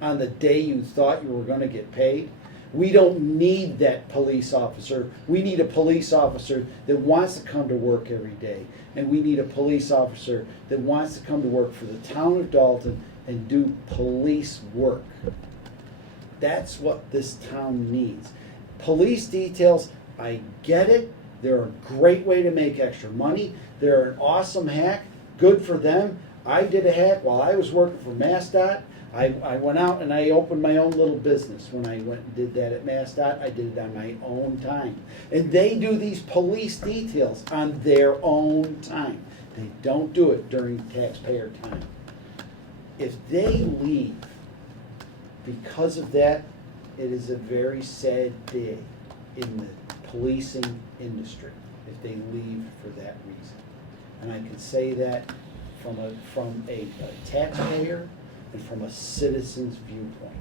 the day you thought you were going to get paid? We don't need that police officer. We need a police officer that wants to come to work every day. And we need a police officer that wants to come to work for the town of Dalton and do police work. That's what this town needs. Police details, I get it. They're a great way to make extra money. They're an awesome hack. Good for them. I did a hack while I was working for MassDOT. I went out and I opened my own little business. When I went and did that at MassDOT, I did it on my own time. And they do these police details on their own time. They don't do it during taxpayer time. If they leave because of that, it is a very sad day in the policing industry if they leave for that reason. And I can say that from a taxpayer and from a citizen's viewpoint.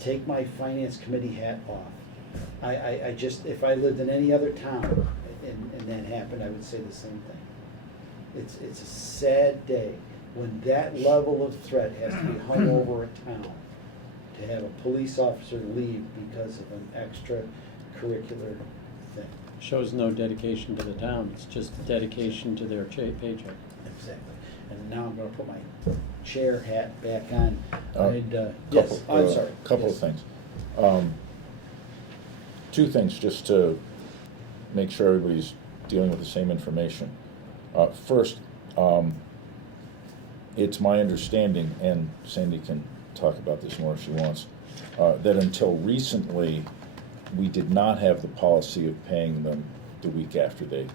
Take my finance committee hat off. I just, if I lived in any other town and that happened, I would say the same thing. It's a sad day when that level of threat has to be hung over a town, to have a police officer leave because of an extracurricular thing. Shows no dedication to the town, it's just a dedication to their paycheck. Exactly. And now I'm gonna put my chair hat back on. Couple- I'm sorry. Couple of Yes. things. Two things, just to make sure everybody's dealing with the same information. First, it's my understanding, and Sandy can talk about this more if she wants, that until recently, we did not have the policy of paying them the week after they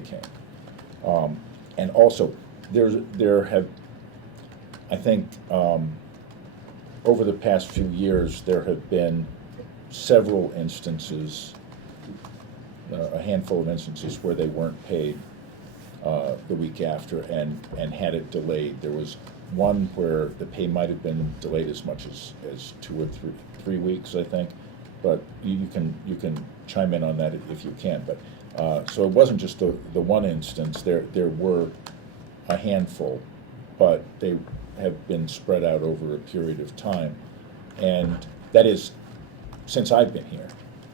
came. And also, there have, I think, over the past few years, there have been several instances, a handful of instances where they weren't paid the week after and had it delayed. There was one where the pay might have been delayed as much as 2 or 3 weeks, I think. But you can chime in on that if you can. But so it wasn't just the one instance. There were a handful, but they have been spread out over a period of time, and that is since I've been here.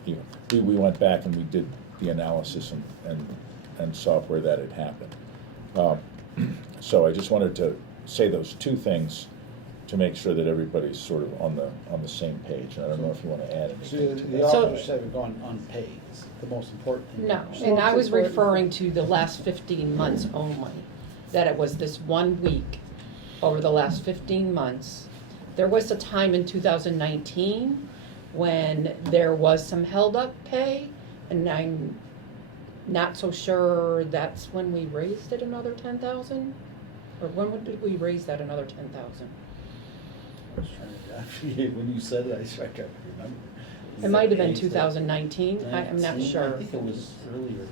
Even we went back and we did the analysis and saw where that had happened. So I just wanted to say those two things to make sure that everybody's sort of on the same page. And I don't know if you want to add So anything to the that. officers haven't gone unpaid, is the most important thing. No, So and I it's was important. referring to the last 15 months only, that it was this 1 week over the last 15 months. There was a time in 2019 when there was some held up pay, and I'm not so sure that's when we raised it another 10,000? Or when did we raise that another 10,000? I was trying to, when you said it, I can't remember. It might have been 2019, I'm not 19? sure. I think it was earlier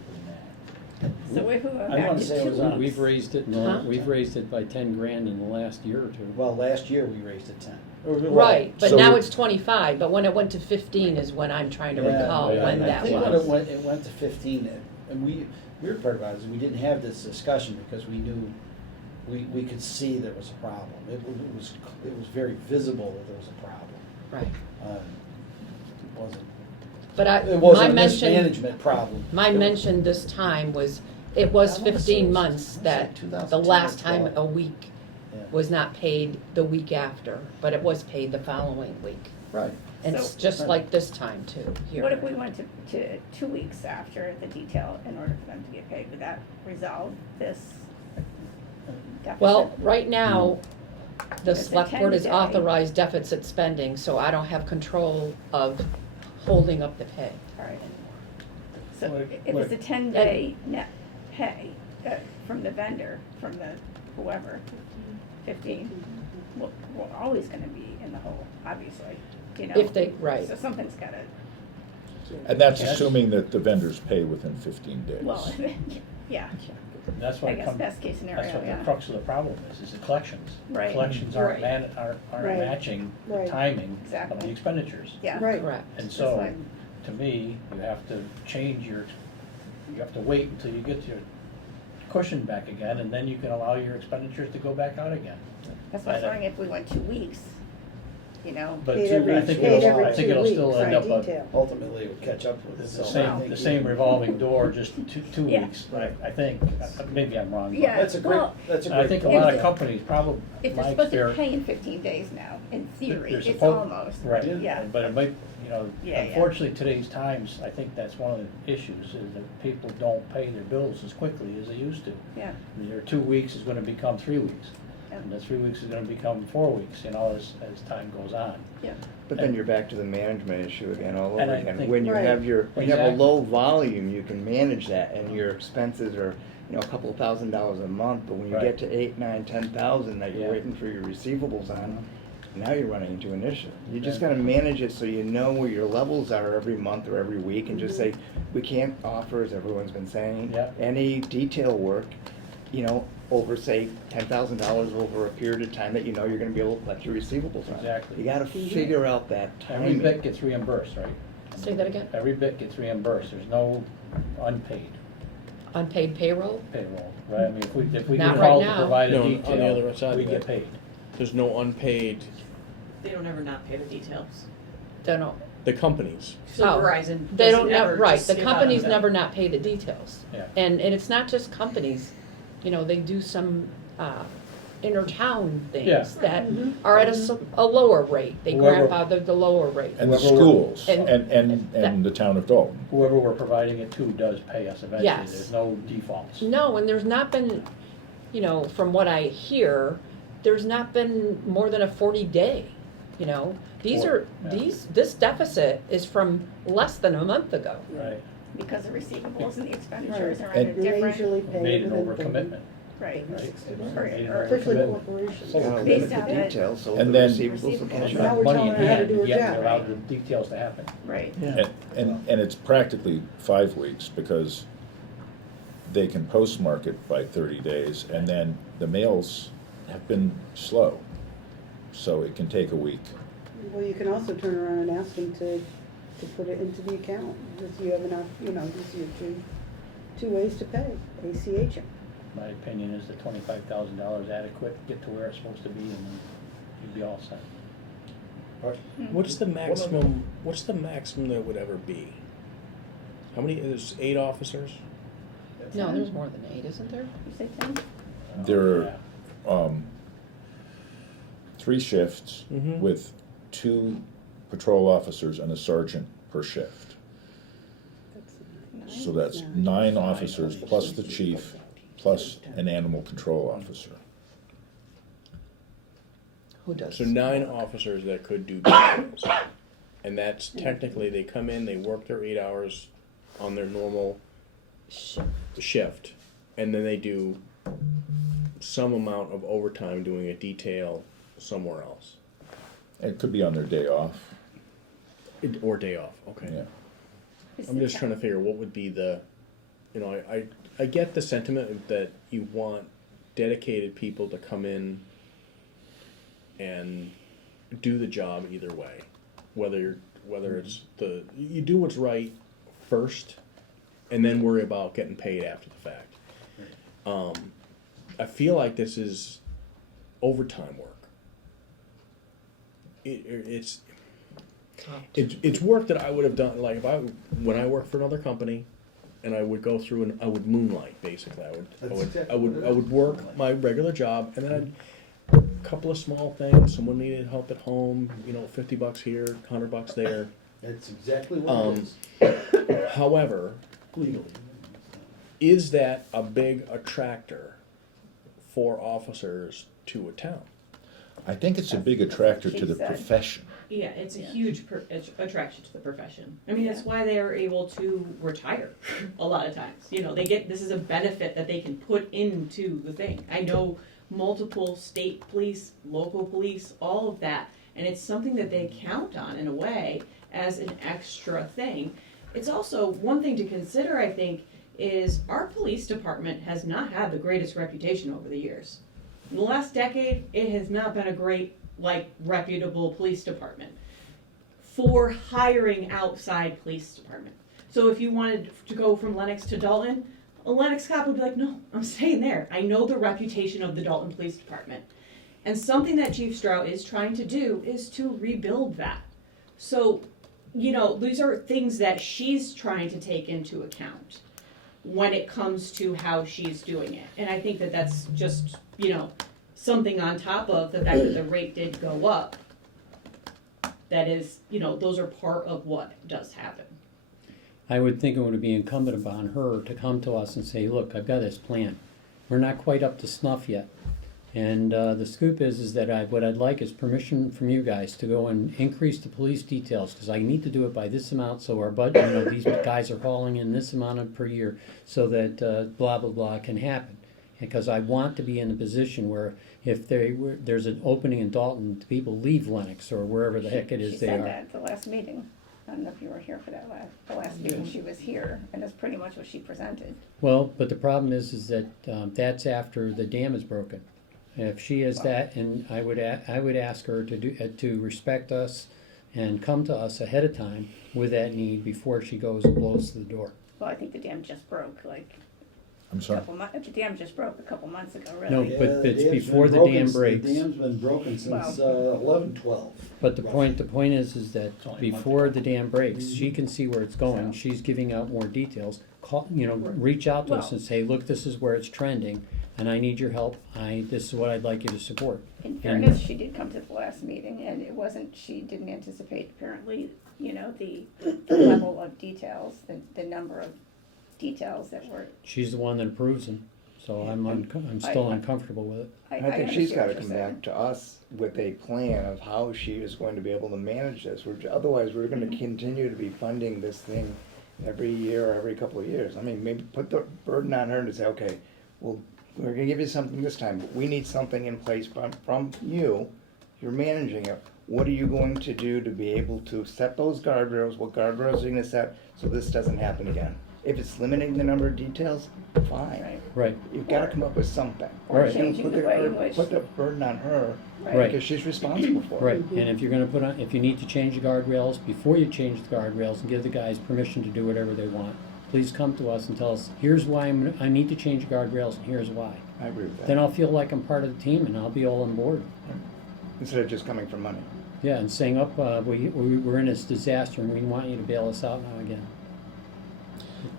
than So if we went I back wanna to say it 2 was on- weeks. We've raised it, Huh? we've raised it by 10 grand in the last year or two. Well, last year we raised it 10. Right, but So now we- it's 25, but when it went to 15 is when I'm trying to Yeah, recall yeah, when I that I think when was. it went to 15, and weird part about it is we didn't have this discussion because we knew, we could see there was a problem. It was very visible that there was a problem. Right, It wasn't, but it my wasn't a mention, mismanagement problem. my mention this time was, it was I wanna say 15 it was- months I that wanna say 2010 the last or time 12. a week Yeah. was not paid the week after, but it was paid the following week. Right. And it's So- just like this time too, here. What if we went to 2 weeks after the detail in order for them to get paid? Would that resolve this deficit? Well, right now, the It's a select board has 10-day. authorized deficit spending, so I don't have control of holding up the pay All right. anymore. So What- if it's a what- 10-day net pay from the vendor, from the whoever, 15, we're always gonna be in the hole, obviously, you know? If they- right. So something's gotta, And that's Yes. assuming that the vendors pay within 15 days. well, yeah, And that's what I it guess comes, best case scenario, that's what the yeah. crux of the problem is the collections. Right. Collections aren't Right. aren't Right. matching the Right. timing of Exactly. the expenditures. Yeah. Right. Correct. And That's so, why- to me, you have to change you have to wait until you get your cushion back again, and then you can allow your expenditures to go back out again. That's why I was I- wondering if we went 2 weeks, you know? But Paid 2 every- weeks, I think paid it'll, every I think 2 it'll still weeks, end right, up detail. Ultimately, it would catch up with it. it's so the I same, think the you- same revolving door, just two Yeah. weeks, I think. Maybe I'm wrong. but Yeah. That's a great, Well, that's a I great. think a point. lot of companies probably, If they're my supposed to experience. pay in 15 days now, in theory, They're it's supposed- almost. Right, Yeah. but it might, Yeah, yeah. unfortunately, today's times, I think that's one of the issues, is that people don't pay their bills as quickly as they used to. Yeah. Your 2 weeks is gonna become 3 weeks, Yeah. and the 3 weeks is gonna become 4 weeks, as time goes on. Yeah. But then you're back to the management issue again, all And over I again. think- When you Right. have when you have Exactly. a low volume, you can manage that, and your expenses are, a couple of $1,000s a month, but when you Right. get to 8, 9, 10,000 that you're Yeah. waiting for your receivables on, now you're running into an issue. You just Yeah. gotta manage it so you know where your levels are every month or every week, and just say, we can't offer, as everyone's been saying, Yeah. any detail work, over, say, $10,000 over a period of time that you know you're gonna be able to collect your receivables on. Exactly. You gotta figure out that Every timing. bit gets reimbursed, right? Say that again? Every bit gets reimbursed, there's no unpaid Unpaid payroll? payroll, right? I mean, if we Not get right called to now. provide a No, on the other detail, side we of get that. paid. There's no unpaid, They don't ever not pay the details. Don't know. the companies. So Oh, Verizon They doesn't don't, ever right, just the give out a companies bill. never not pay the details. Yeah. And it's not just companies, you know, they do some, inter-town Yeah. things that are at a lower rate. They Whoever- grandfather the lower rate. And the Whoever schools, And- and the town of Dalton. Whoever we're providing it to does pay us eventually, Yes. there's no defaults. No, and there's not been, you know, from what I hear, there's not been more than a 40-day, you know? Yeah. This deficit is from less than a month ago. Right, Because the receivables and the expenditures are And- at a And they different, usually pay made an within overcommitment, right. right? Or- Made an or- Especially overcommitment. corporations. Gotta limit Based the on that- details, so And the then- receivables will catch Now up. we're Money telling in her how to hand, do her yet job. we allow the details to happen. Right. And it's practically 5 weeks, because they can postmark it by 30 days, and then the mails have been slow, so it can take a week. Well, you can also turn around and ask them to put it into the account, if you have enough, you know, these are your two ways to pay, ACH them. My opinion is that $25,000 adequate, get to where it's supposed to be, and then you'd be all set. What's the maximum, that would ever be? How many, there's 8 officers? No, there's more than 8, isn't there? You say 10? There are 3 shifts Mhm. with 2 patrol officers and a sergeant per shift. So that's 9 officers plus the chief, plus an animal control officer. Who does? So 9 officers that could do details. And that's technically, they come in, they work their 8 hours on their normal shift, and then they do some amount of overtime doing a detail somewhere else. It could be on their day off, Or day off, okay. yeah. Is I'm the just trying to figure what would be the, you know, I get the sentiment that you want dedicated people to come in and do the job either way. Whether it's you do what's right first and then worry about getting paid after the fact. I feel like this is overtime work. It's work that I would have done, like when I worked for another company, and I would go through and I would moonlight basically. I would work my regular job, and then I'd a couple of small things. Someone needed help at home, you know, $50 here, $100 there. That's exactly what it is, However, legally. is that a big attractor for officers to a town? I think it's a big attractor to the She said. profession. Yeah, it's a Yeah. huge attraction to the profession. I mean, it's why they are able to retire a lot of times. You know, this is a benefit that they can put into the thing. I know multiple state police, local police, all of that, and it's something that they count on in a way as an extra thing. It's also one thing to consider, I think, is our police department has not had the greatest reputation over the years. In the last decade, it has not been a great, reputable police department for hiring outside police department. So if you wanted to go from Lenox to Dalton, a Lenox cop would be like, no, I'm staying there. I know the reputation of the Dalton Police Department. And something that Chief Strout is trying to do is to rebuild that. So, these are things that she's trying to take into account when it comes to how she's doing it. And I think that that's just, something on top of the fact that the rate did go up. That is, those are part of what does happen. I would think it would be incumbent upon her to come to us and say, look, I've got this plan. We're not quite up to snuff yet. And the scoop is that what I'd like is permission from you guys to go and increase the police details, because I need to do it by this amount, so our budget, these guys are calling in this amount per year, so that blah, blah, blah can happen. Because I want to be in a position where if there's an opening in Dalton, people leave Lenox or wherever the heck it is She they said are. that at the last meeting. I don't know if you were here for that the last meeting she was here, and that's pretty much what she presented. Well, but the problem is that that's after the dam is broken. If she is that, and I would ask her to respect us and come to us ahead of time with that need before she goes and blows to the door. Well, I think the dam just broke, like, I'm a sorry. couple months, the dam just broke a couple months ago, really. No, Yeah, but the it's dam's before been the broken dam s- breaks. The dam's been broken since 11/12. But the point is that It's only a month before ago. the dam breaks, she can see where it's going, So- she's giving out more details. Call, reach out to us Well- and say, look, this is where it's trending, and I need your help, this is what I'd like you to support. In fairness, she did come to the last meeting, and it wasn't, she didn't anticipate apparently, the level of details, the number of details that were. She's the one that approves them, so I'm still uncomfortable with it. I think she's understand gotta what come you're saying. back to us with a plan of how she is going to be able to manage this. Otherwise, we're gonna continue to be funding this thing every year or every couple of years. I mean, maybe put the burden on her to say, okay, well, we're gonna give you something this time, but we need something in place from you. You're managing it. What are you going to do to be able to set those guardrails? What guardrails are you gonna set so this doesn't happen again? If it's limiting the number of details, fine. Right. Right, You've gotta come up with something. Or Right. changing Put the way in the, which. put the burden on her, Right. because she's responsible for it. right, and if you're gonna if you need to change the guardrails, before you change the guardrails and give the guys permission to do whatever they want, please come to us and tell us, here's why I need to change the guardrails, and here's why. I agree with Then that. I'll feel like I'm part of the team and I'll be all on board. Instead of just coming for money. Yeah, and saying, we're in this disaster and we want you to bail us out now again.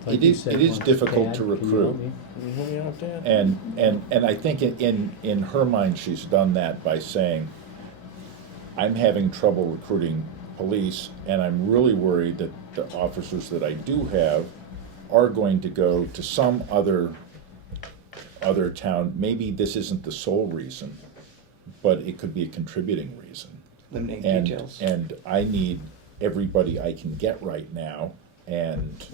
Like It you is- said it is once, difficult Dad, to can you recruit. help me? Can you help me out, Dad? And I think in her mind, she's done that by saying, I'm having trouble recruiting police, and I'm really worried that the officers that I do have are going to go to some other town. Maybe this isn't the sole reason, but it could be a contributing reason. Limiting And, details. and I need everybody I can get right now, and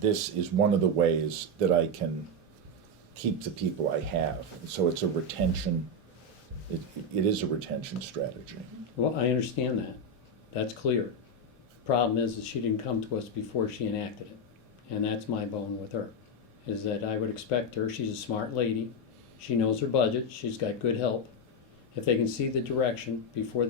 this is one of the ways that I can keep the people I have. So it's a retention, it is a retention strategy. Well, I understand that. That's clear. Problem is that she didn't come to us before she enacted it. And that's my bone with her, is that I would expect her, she's a smart lady, she knows her budget, she's got good help. If they can see the direction before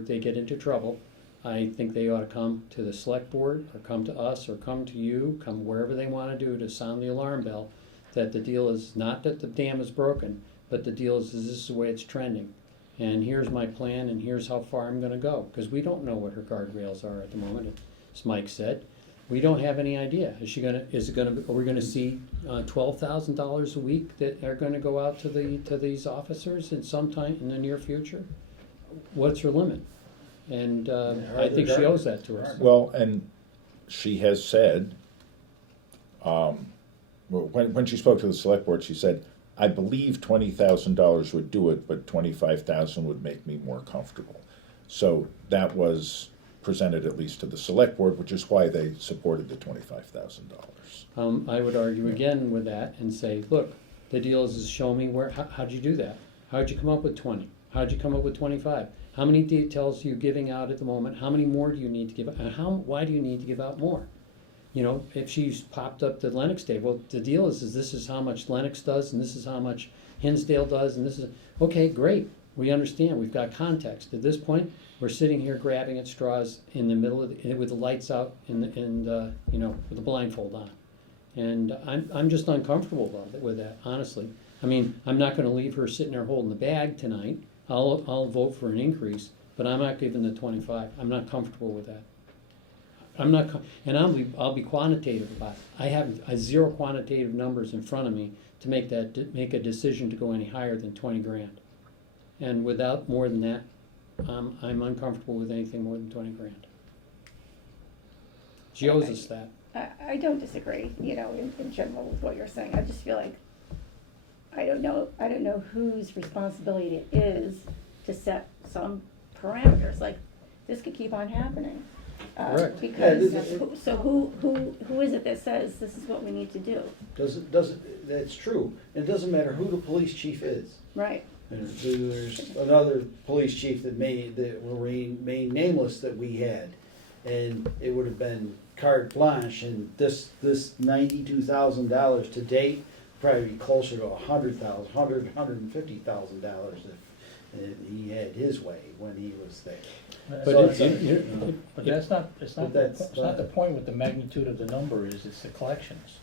they get into trouble, I think they ought to come to the select board, or come to us, or come to you, come wherever they wanna do to sound the alarm bell, that the deal is not that the dam is broken, but the deal is this is the way it's trending. And here's my plan, and here's how far I'm gonna go, because we don't know what her guardrails are at the moment, as Mike said. We don't have any idea. Are we gonna see $12,000 a week that are gonna go out to these officers in some time in the near future? What's her limit? And I think she owes that to us. Well, and she has said, when she spoke to the select board, she said, I believe $20,000 would do it, but 25,000 would make me more comfortable. So that was presented at least to the select board, which is why they supported the $25,000. I would argue again with that and say, look, the deal is show me how'd you do that? How'd you come up with 20? How'd you come up with 25? How many details are you giving out at the moment? How many more do you need to give out? And why do you need to give out more? If she's popped up the Lennox Day, well, the deal is this is how much Lennox does, and this is how much Hinsdale does, and this is, okay, great. We understand, we've got context. At this point, we're sitting here grabbing at straws in the middle of with the lights out and with the blindfold on. And I'm just uncomfortable with that, honestly. I mean, I'm not gonna leave her sitting there holding the bag tonight. I'll vote for an increase, but I'm not giving the 25. I'm not comfortable with that. I'll be quantitative about it. I have zero quantitative numbers in front of me to make a decision to go any higher than 20 grand. And without more than that, I'm uncomfortable with anything more than 20 grand. She owes us that. I don't disagree, in general with what you're saying. I just feel like, I don't know whose responsibility it is to set some parameters, like, this could keep on happening. Correct. Because, Yeah, so who is it that says this is what we need to do? That's true. It doesn't matter who the police chief is. Right, There's another police chief that will remain nameless that we had, and it would have been carte blanche, and this $92,000 to date, probably be closer to $150,000 if he had his way when he was there. But So it's, it's- but that's not, it's But not, that's- it's not the point with the magnitude of the number is, it's the collections.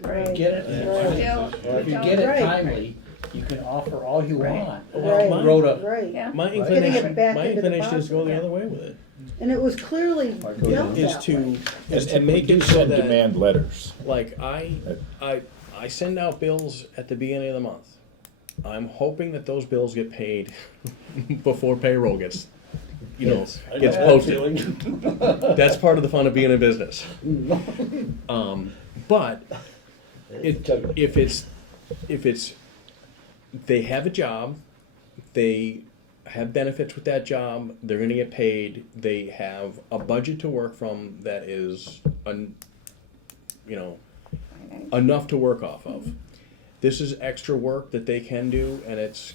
Right. Get it, Right. if you get it Right. timely, you can offer all you Right. want. Right. You wrote a, Right. Yeah. My Getting it inclination, back my into the inclination is to go the positive. other way with it. And it was clearly built Is that to, way. is to And make we it do so send that, demand letters. like, I send out bills at the beginning of the month. I'm hoping that those bills get paid before payroll gets, gets posted. That's part of the fun of being in business. But if it's, they have a job, they have benefits with that job, they're gonna get paid, they have a budget to work from that is, enough to work off of. This is extra work that they can do, and it's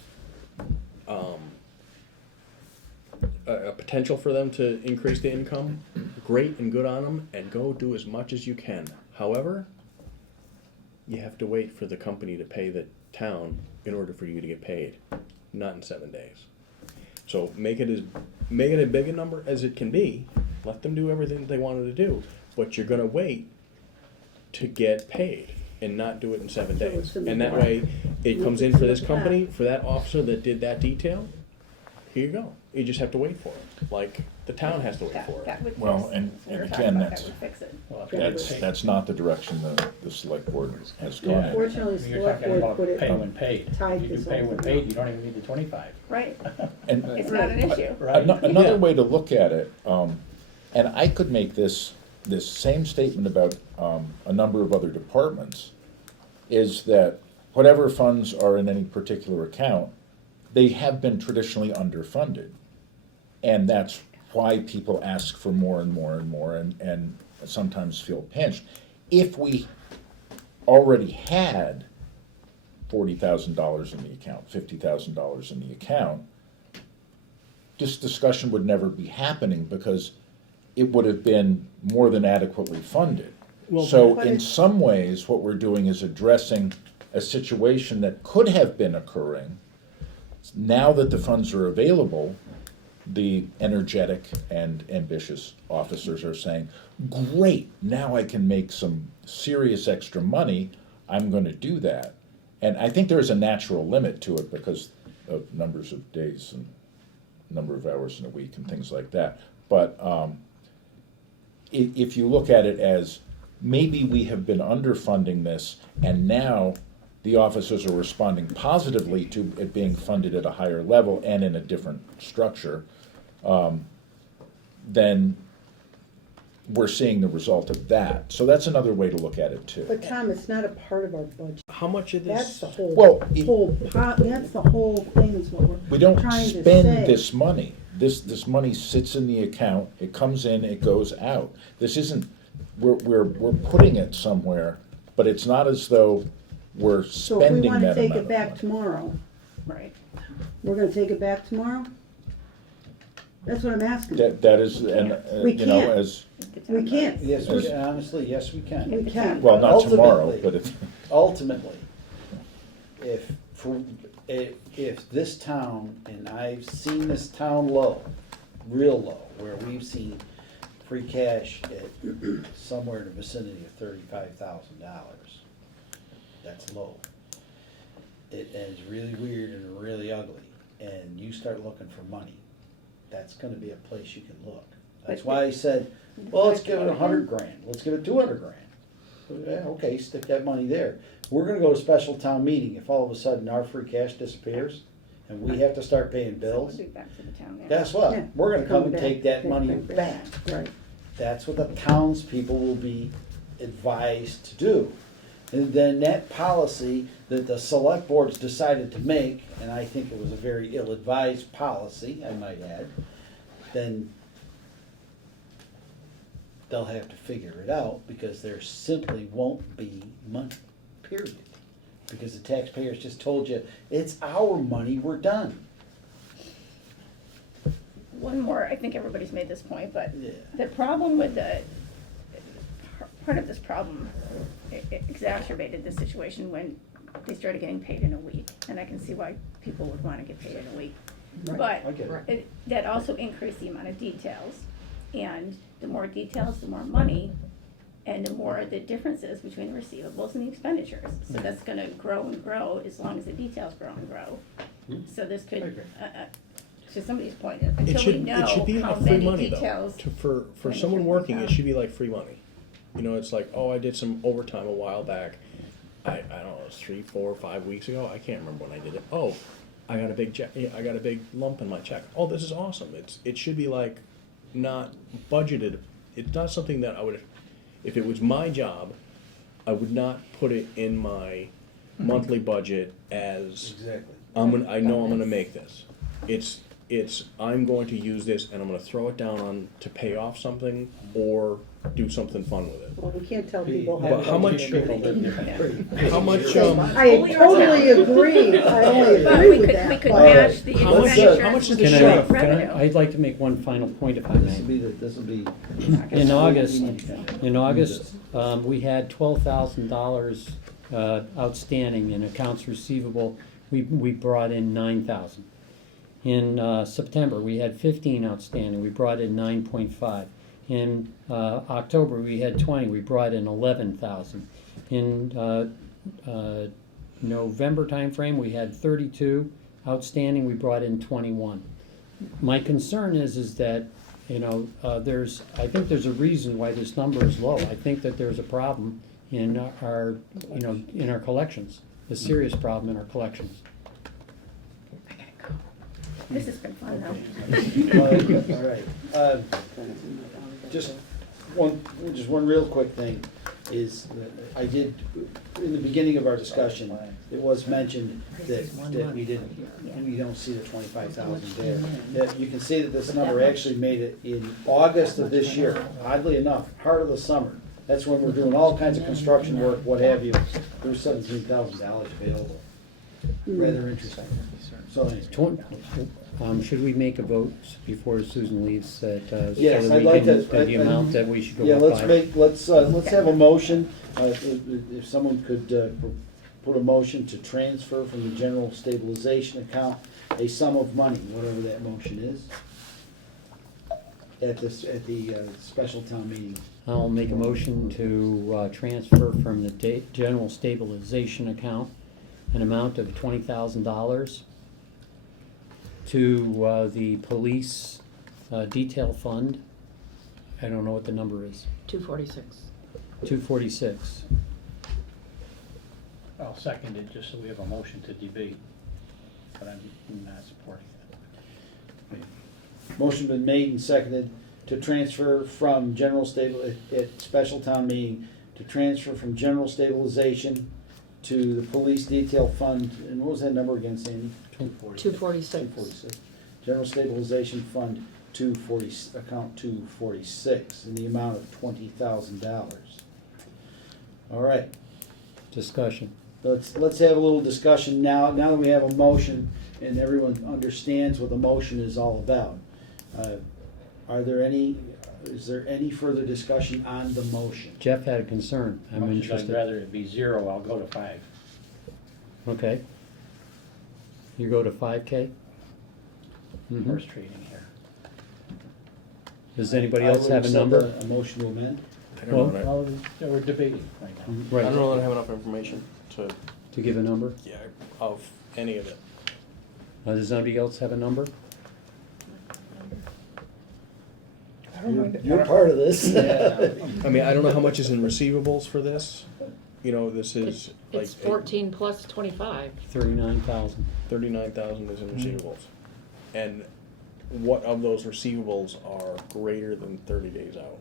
a potential for them to increase the income. Great and good on them, and go do as much as you can. However, you have to wait for the company to pay the town in order for you to get paid, not in 7 days. So make it as big a number as it can be. Let them do everything that they wanted to do, but you're gonna wait to get paid and not do it in 7 So days. it's in the And that back. way, it comes in for this company, for that officer that did that detail. Here you go. You just have to wait for it, like the town has to wait for it. That would Well, fix- and we were again, talking about that's- that would fix it. well, if you get That's, paid- that's not the direction the select board has Yeah. gone in. Unfortunately, You're select talking board about put it pay when paid. tied If you this pay whole when thing paid, up. you don't even need the 25. Right, And it's not an issue. Right. Another Yeah. way to look at it, and I could make this same statement about a number of other departments, is that whatever funds are in any particular account, they have been traditionally underfunded. And that's why people ask for more and more and more and sometimes feel pinched. If we already had $40,000 in the account, $50,000 in the account, this discussion would never be happening because it would have been more than adequately funded. Well, So but in it- some ways, what we're doing is addressing a situation that could have been occurring. Now that the funds are available, the energetic and ambitious officers are saying, great, now I can make some serious extra money, I'm gonna do that. And I think there's a natural limit to it because of numbers of days and number of hours in a week and things like that. But if you look at it as, maybe we have been underfunding this, and now the officers are responding positively to it being funded at a higher level and in a different structure, then we're seeing the result of that. So that's another way to look at it too. But Tom, it's not a part of our budget. How much of That's this, the whole, Well, that's the whole thing is what We we're don't trying to spend say. this money. This money sits in the account, it comes in, it goes out. This isn't, we're putting it somewhere, but it's not as though we're So if we spending wanna that take amount it of back money. tomorrow, Right. we're gonna take it back tomorrow? That's what I'm asking. That is, and, We you know, can't. as, We can't. Yes, we can, honestly, yes, we can. We can. well, not tomorrow, Ultimately- but it's, Ultimately, if this town, and I've seen this town low, real low, where we've seen free cash at somewhere in the vicinity of $35,000, that's low. It is really weird and really ugly, and you start looking for money, that's gonna be a place you can look. That's why I said, well, let's give it $100,000, let's give it $200,000. Yeah, okay, stick that money there. We're gonna go to special town meeting if all of a sudden our free cash disappears and we have to start paying bills. So we'll be back to the town now. Guess what? Yeah. We're gonna come and back, take that money back. Right. That's what the townspeople will be advised to do. And then that policy that the select boards decided to make, and I think it was a very ill-advised policy, I might add, then they'll have to figure it out because there simply won't be money, period. Because the taxpayers just told you, it's our money, we're done. One more, I think everybody's made this point, but Yeah. the problem with part of this problem exacerbated the situation when they started getting paid in a week. And I can see why people would wanna get paid in a week. Right, But I get it. that also increased the amount of details. And the more details, the more money, and the more the differences between the receivables and the expenditures. So that's gonna grow and grow as long as the details grow and grow. So this could, I agree. to somebody's point, It until we should, it know should be how like free many money though. details. For when someone it working, comes it out. should be like free money. You know, it's like, oh, I did some overtime a while back. I don't know, it was 3, 4, 5 weeks ago. I can't remember when I did it. Oh, I got a big check. I got a big lump in my check. Oh, this is awesome. It should be like not budgeted. It's not something that I would, if it was my job, I would not put it in my monthly budget as Exactly. I know I'm gonna make this. It's I'm going to use this and I'm gonna throw it down on to pay off something or do something fun with it. Well, we can't tell people how. But to how budget. much? People live different. How much? I totally agree, I only But agree we with could, that. we could but- match the How much- expenditures. how much is the with Can sheriff? revenue. I'd like to make one final point if I This will may. be this will be. In August, we had $12,000 outstanding in accounts receivable. We brought in 9,000. In September, we had 15 outstanding. We brought in 9.5. In October, we had 20. We brought in 11,000. In November timeframe, we had 32 outstanding. We brought in 21. My concern is that, you know, I think there's a reason why this number is low. I think that there's a problem in our, you know, in our collections, a serious problem in our collections. This has been fun though. All right. Just one real quick thing is, that I did, in the beginning of our discussion, it was mentioned that we don't see the 25,000 there. That you can see that this number actually made it in August of this year, oddly enough, heart of the summer. That's when we're doing all kinds of construction work, what have you. There's $17,000 available. Rather interesting. So anyway. Should we make a vote before Susan leaves that, Yes, so that I'd we like can, to- the amount that we should go Yeah, up by? let's have a motion, if someone could put a motion to transfer from the general stabilization account a sum of money, whatever that motion is, at the special town meeting. I'll make a motion to transfer from the general stabilization account an amount of $20,000 to the police detail fund. I don't know what the number is. 246. 246. I'll second it, just so we have a motion to debate, but I'm not supporting it. Motion been made and seconded to transfer from at special town meeting, to transfer from general stabilization to the police detail fund, and what was that number again, Sandy? 246. 246. General stabilization fund account 246, in the amount of $20,000. All right, Discussion. let's have a little discussion now that we have a motion and everyone understands what the motion is all about. Is there any further discussion on the motion? Jeff had a concern. I'm Much as I'd interested. rather it be 0, I'll go to 5. Okay. You go to 5K? Mhm. First reading here. Does anybody I else would have a accept number? A motion to amend? I don't know. That Well, we're debating right now. I, Right, don't know that I have enough information to to give a number? of any of it. Does anybody else have a number? You're part of this. I mean, I don't know how much is in receivables for this. You know, this is like It's 14 plus 25. 39,000. 39,000 is in receivables, and what of those receivables are greater than 30 days out?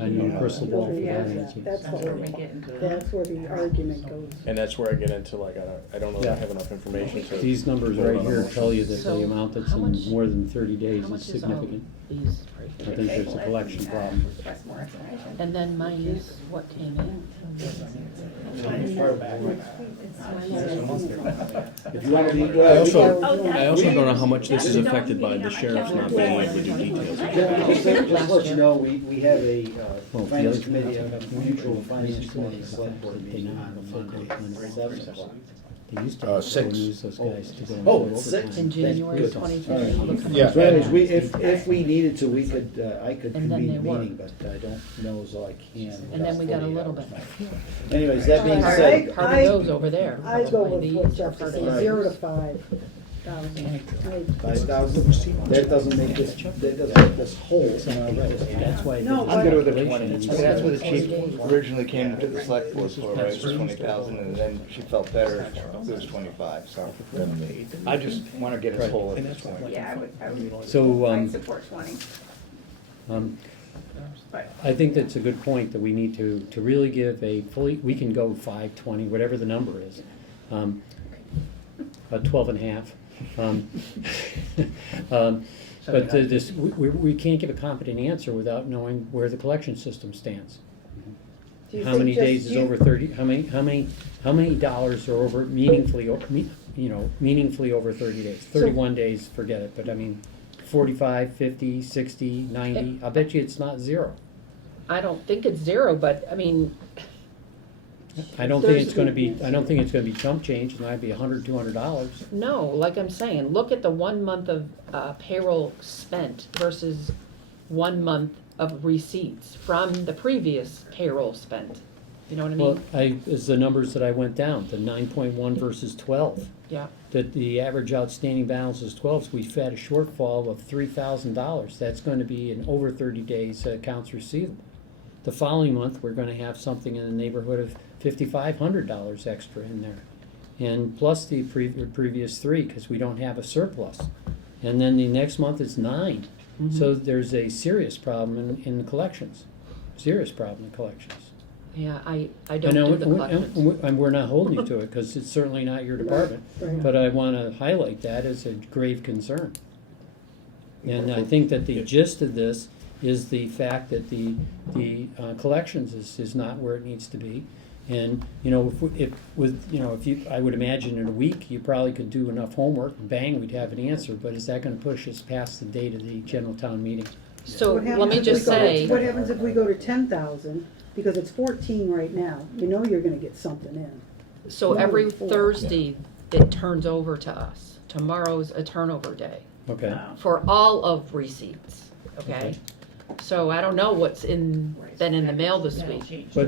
I know crystal ball for Yeah, that answer. that's That's where we what, get into. that's where the argument goes. And that's where I get into like I don't know that I Yeah. have enough information to. These numbers right here tell you that So, the amount that's how much- in more than 30 days How is much is significant. these right I here? think there's a Table it collection and, problem. request more information. And then minus what came in. If you want to be. I also, Oh, I also don't know how much this is affected by the sheriff's not being able to do details. Just to let you know, we have a Well, finance the committee, a mutual finance committee select board meeting on Monday, 7 o'clock. They used to Six. use those guys to go and Oh, do it's overtime. six? In January Good. 2015. All right. Yeah. So anyways, if we needed to, we could, I could And then convene they a meeting, worked. but I don't know as though I can. And then we got a 48 lither hours. bit. Anyways, that being Alright. said, Part of those over there. I go probably with these what or Jeff part said, of Right. 0 to 5,000. 5,000, that doesn't make this, that doesn't make this whole. That's why. No, I'm good with the calculation 20. is I mean, that's what the 40 chief days. originally came to the select board for, right, was 20,000, and then she felt better, it was 25, so. I just wanna get us whole at this point. Yeah, I would, So, I'd support 20, but. I think that's a good point, that we need to really give a fully, we can go 5, 20, whatever the number is. 12 and a half. But this, we can't give a competent answer without knowing where the collection system stands. Do you How think many just days is you- over 30, how many dollars are over meaningfully, meaningfully over 30 days? 31 days, forget it, but I mean, 45, 50, 60, 90, I'll bet you it's not zero. I don't think it's 0, but I mean, I don't think it's gonna be chump change, it might be $100, $200. no, like I'm saying, look at the 1 month of payroll spent versus 1 month of receipts from the previous payroll spent. You know what I Well, mean? it's the numbers that I went down, the 9.1 versus 12. Yeah, That the average outstanding balance is 12, so we've had a shortfall of $3,000. That's going to be in over 30 days accounts receivable. The following month, we're going to have something in the neighborhood of $5,500 extra in there. And plus the previous 3, because we don't have a surplus. And then the next month is 9. So there's a serious problem in the collections. Serious problem in collections. yeah, I I don't know, do the collections. and we're not holding you to it, because it's certainly not your department. Right. But I want to highlight that as a grave concern. And I think that the gist of this is the fact that the collections is not where it needs to be. And, I would imagine in a week, you probably could do enough homework, and bang, we'd have an answer. But is that going to push us past the date of the general town meeting? So What let happens me if just we go- say, What happens if we go to 10,000, because it's 14 right now, you know you're gonna get something in. so every Moving forward. Thursday, it turns over to us. Tomorrow's a turnover day Okay. for all of receipts, okay? So I don't know what's been in the mail this That'll week. change. But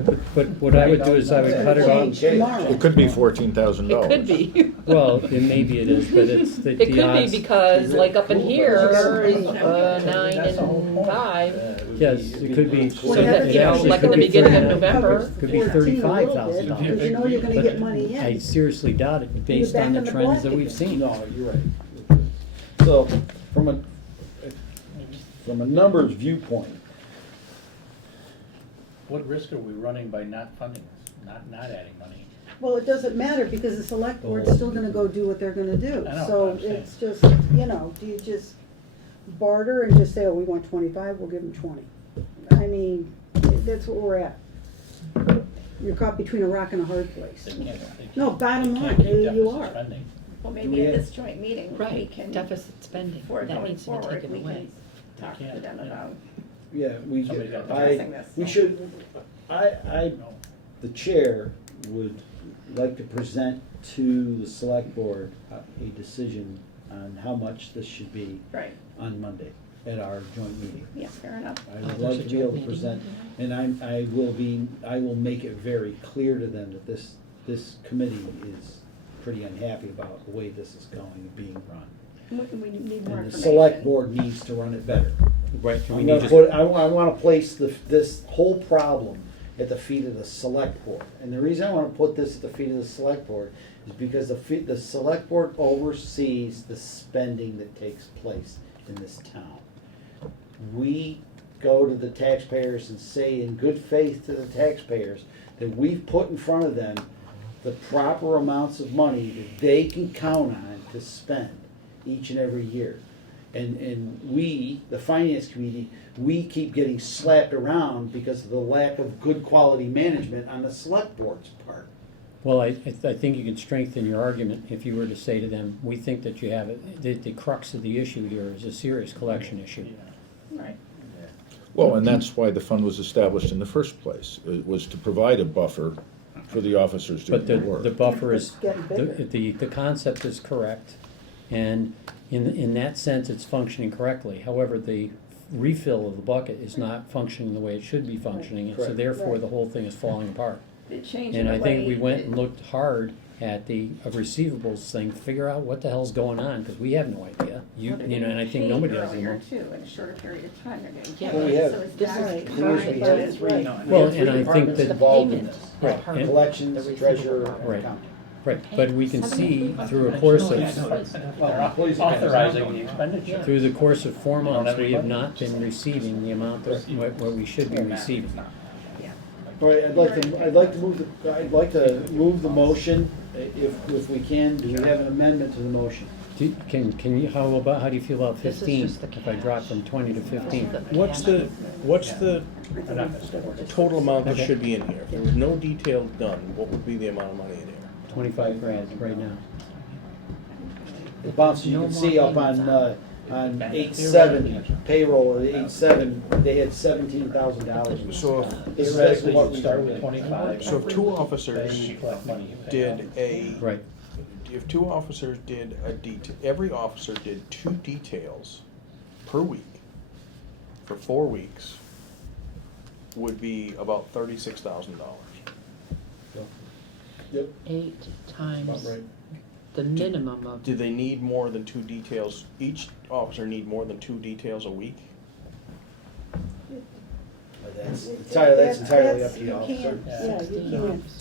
what I would do is I would cut it off. Change tomorrow. It could be $14,000. It could be. Well, maybe it is, but it's the It could be odds. because like up in here, That's is 9 and 5. Yes, it could be. So that, you know, actually like could at the be beginning of 30. November. Could be $14 a little bit, $35,000. because you know you're gonna get money in. I seriously doubt it, based back on the in the trends black that we've again. seen. No, you're right. So, from a numbers viewpoint, What risk are we running by not funding this, not adding money? Well, it doesn't matter, because the select board's still gonna go do what they're gonna do. I know, So I'm saying. it's just, do you just barter and just say, oh, we want 25, we'll give them 20? I mean, that's what we're at. You're caught between a rock and a hard place. They can't- No, bottom they line, can't keep you deficit are. spending. Well, Do maybe we at have- this joint meeting, we Right, can, deficit spending, before that going needs to be forward, taken we away. can talk to them about. yeah, Somebody's got to addressing this. we should, the chair would like to present to the select board a decision on how much this should be Right, on Monday at our joint meeting. yeah, fair enough. I would love to be able to present, and I will make it very clear to them that this committee is pretty unhappy about the way this is going and being run. We need more And information. the select board needs to run it better. Right, and we I'm need gonna to, put, I wanna place this whole problem at the feet of the select board. And the reason I wanna put this at the feet of the select board is because the select board oversees the spending that takes place in this town. We go to the taxpayers and say in good faith to the taxpayers that we've put in front of them the proper amounts of money that they can count on to spend each and every year. And we, the finance committee, we keep getting slapped around because of the lack of good quality management on the select board's part. well, I think you can strengthen your argument if you were to say to them, we think that you have it, the crux of the issue here is a serious collection issue. Right. Well, and that's why the fund was established in the first place. It was to provide a buffer for the officers to But do the, the work. the buffer is, It's getting bigger. the concept is correct, and in that sense, it's functioning correctly. However, the refill of the bucket is not functioning the way it should be functioning, and so Correct. therefore Right. the whole thing is falling apart. It changed And in I a think we way went that- and looked hard at the receivables thing, to figure out what the hell's going on, because we have no idea. Well, they're You know, and I think getting nobody paid has any. earlier too, in a shorter period of time, they're getting Yeah, paid. Well, we have- So is This is that Right. We current? had three, Right. we Well, had three and I think departments that- involved in The this. Right, and- Collections, The treasurer, receivable. and Right. accounting. Right, but we can see through a course Yeah, of, no, it's- Well, they're employees are authorizing the expenditure. through the course of 4 You don't months, have we any have budget? not been receiving the amount of, what we should be receiving. All right, I'd like to move the motion, if we can. Do we have an amendment to the motion? Can you, how do you feel about This is 15? just the If I drop cash. from 20 to 15? What's the They're not gonna support it. total amount that Okay. should be in here? If there was no detail done, what would be the amount of money in here? 25 grand right now. The bounce, you can see up on 8/7 payroll, 8/7, they had $17,000. So, This is Theoretically, basically what you we start with 25. so if two Then officers you collect money. You pay out. did a, Right. if two officers did every officer did 2 details per week for 4 weeks, would be about $36,000. Yep, 8 about times right. the minimum of, Do they need more than 2 details? Each officer need more than 2 details a week? But that's entirely up to the officer. can't- Yeah, you can,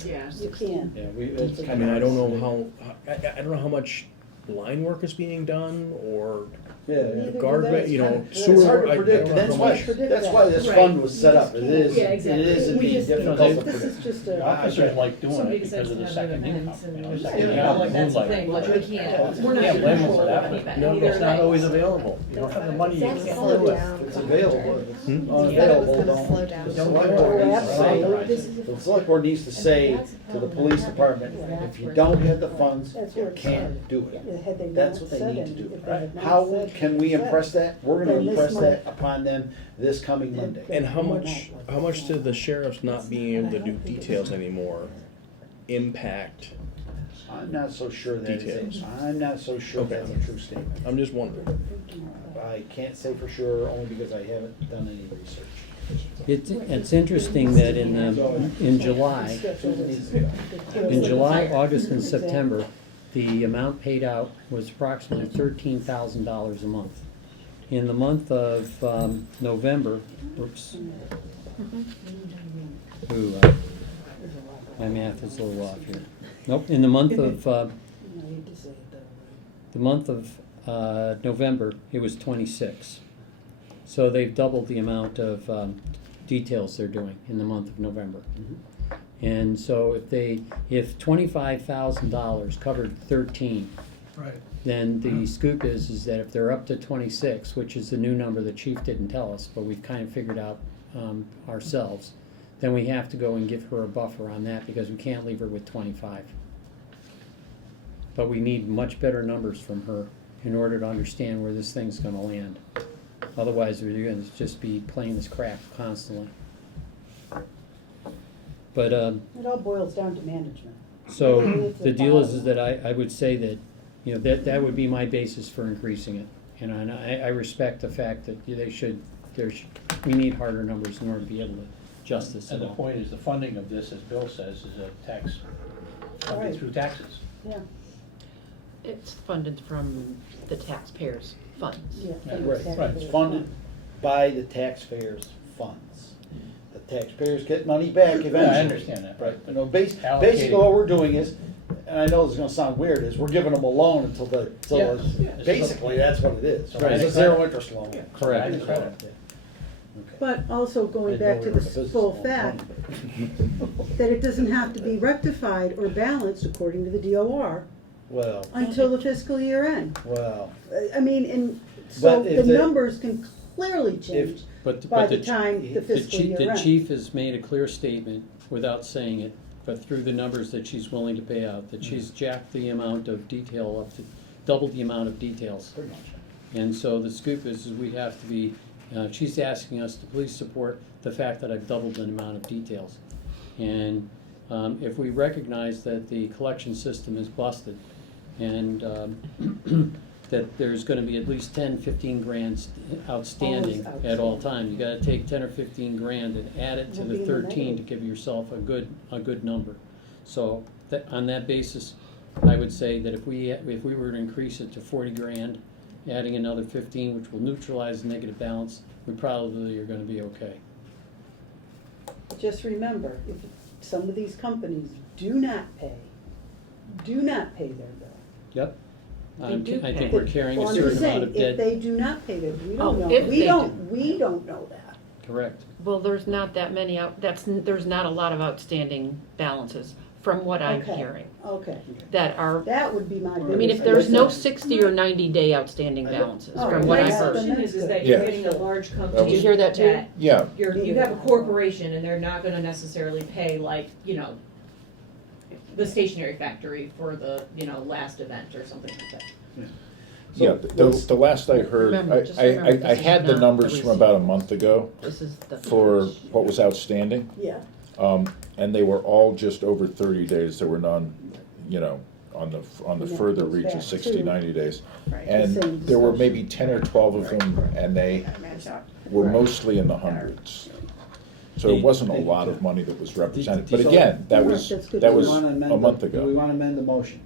Yeah. you can. Yeah, it's I kind mean, of. I don't know I don't know how much line work is being done, or Yeah, Neither do guard, they. you know, it's sewer. hard to I predict, don't that's know how why, much- that's why this fund was set up. It is, Yeah, it exactly. is We indeed just- difficult they- to This is predict. just The a, officers like doing Somebody it because decides of to the have second events income. and- You know, Yeah, second yeah, income, like that's the moonlight. thing, like we can't, we're not Can't blame them for control that, any but of no, it it's either not way. always available. You don't have the money, you That's can't slow do it. down. It's available, if it's Hmm? unavailable, gonna don't. slow down. the Don't select do board it. needs to say- absolutely. The select board needs to say to the police department, if you don't have the funds, That's you where it can't started. do it. Had they That's not what they said need any- to do. if they had not How said- can we said, impress that? We're gonna then this impress might- that upon them this coming Monday. And how much did the sheriffs not being able to do details anymore impact? I'm not so sure that Details. I'm not so sure Okay. that's a true statement. I'm just wondering. I can't say for sure, only because I haven't done any research. It's interesting that in July, August, and September, the amount paid out was approximately $13,000 a month. In the month of November, oops. Ooh, my math is a little off here. Nope, in the month of, November, it was 26. So they've doubled the amount of details they're doing in the month of November. And so if $25,000 covered 13, then the scoop is that if they're up to 26, which is the new number the chief didn't tell us, but we've kind of figured out ourselves, then we have to go and give her a buffer on that because we can't leave her with 25. But we need much better numbers from her in order to understand where this thing's gonna land. Otherwise, we're gonna just be playing this crap constantly. But, It all boils down to management. so It's the a deal is bottom. that I would say that, you know, that would be my basis for increasing it. And I respect the fact that we need harder numbers in order to be able to adjust this And at the all. point is, the funding of this, as Bill says, is a tax, funded Right. through taxes. Yeah, it's funded from the taxpayers' funds. yeah. Right, it's funded by the taxpayers' funds. The taxpayers get money back eventually. Yeah, I understand that. Right, you know, basically Allocating- what we're doing is, and I know this is gonna sound weird, is we're giving them a loan until Yeah. basically, that's what it is. Right. It's a zero interest loan. Correct. Line of credit. But also going I back know to we the were in the full business fact of that it doesn't have to be rectified or balanced according to the DOR Well, until the fiscal year end. well, I mean, and so But if the the- numbers can clearly change But by but the time the fiscal year The ends. chief has made a clear statement without saying it, but through the numbers that she's willing to pay out, that she's jacked the amount of detail up to, doubled the amount of details. pretty much. And so the scoop is we have to be, she's asking us to please support the fact that I've doubled the amount of details. And if we recognize that the collection system is busted and that there's gonna be at least 10, 15 grand outstanding Always at all outstanding. times, you gotta take 10 or 15 grand and add it to We'll the be in the 13 to negative. give yourself a good number. So, on that basis, I would say that if we were to increase it to 40 grand, adding another 15, which will neutralize the negative balance, we probably are gonna be okay. Just remember, if some of these companies do not pay their bill. Yep. They do I pay. think we're carrying a Well, I'm just certain amount saying, of if debt. they do not pay their, we Oh, don't know, if we they don't know that. Correct. Well, there's not that many there's not a lot of outstanding balances, from what I'm Okay. hearing, Okay, that are, that would be my biggest. I mean, if there's no concern. 60 or 90-day outstanding balances, Oh, from what right. I've Yeah, heard. then My assumption is that Yeah. you're getting a large That company. was- Did you hear that too? Yeah, You have a corporation and they're not gonna necessarily pay like, the stationery factory for the, last event or something like that. yeah, the last I heard, Remember, just I remember, I this is had the not numbers the from about a month ago This is the. for what was outstanding. Yeah, And they were all just over 30 days. There were none, on the And that further goes reach back of 60, to- 90 days. Right. And The same there were discussion. maybe 10 or 12 of them, and they were mostly in the hundreds. So it wasn't a lot of money that was represented. But again, that was, That's good that to was Do we wanna amend a month Do we ago. wanna amend the motion?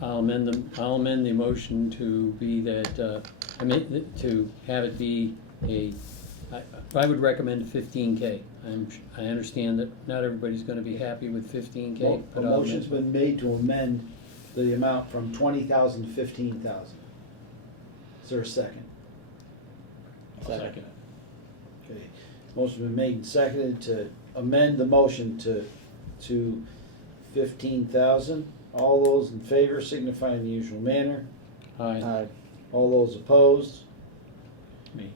I'll amend the motion to be that, to have it be I would recommend 15K. I understand that not everybody's gonna be happy with 15K. Well, a but I'll motion's amend- been made to amend the amount from 20,000 to 15,000. Is there a second? I'll second it. Okay. Motion's been made and seconded to amend the motion to 15,000. All those in favor signify in the usual manner. Aye. All those opposed? Me.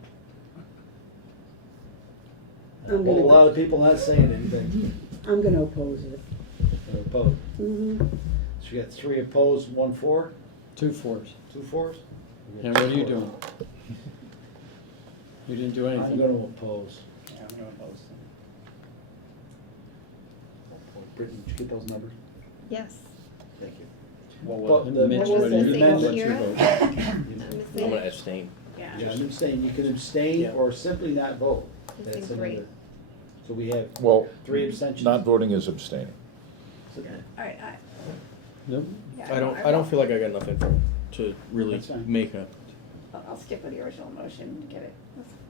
I'm Well, a lot gonna, of people not saying anything. I'm gonna oppose it. They're opposed. Mhm. So you got 3 opposed, 1 for, 2 fours. 2 fours? And what are you doing? You didn't do I'm anything. gonna oppose. Yeah, I'm gonna oppose it. Britton, did you get those numbers? Yes. Thank you. What But was the- Mitch, what what was do the you, amendment? what's your vote? I'm gonna abstain. Yeah. Yeah, I'm abstaining. You can abstain Yeah. or simply not vote. It's That's been great. another. So we have Well, 3 abstentions. not voting is abstaining. All right, Nope. I don't feel like I got enough info to really That's fine. make a, I'll stick with the original motion and get it. Let's just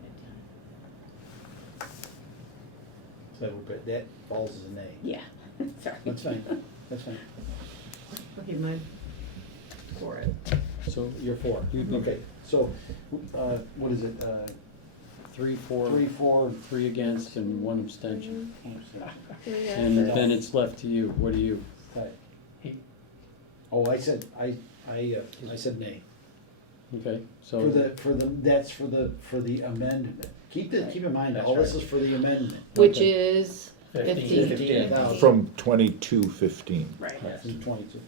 get it done. So that falls as a nay. Yeah, sorry. That's fine. That's fine. Okay, mine for it. So you're for. You'd be- Okay, so, what is it? 3 for, 3, 4, 3 against, and 1 abstention. Yeah, And so- then it's left to you. What do you? Oh, I said said nay. Okay, For so, that's for the amendment. Keep in mind, all this is for the amendment. Which Okay. is 15. 15,000. From 2215. Right. Yes. From 22.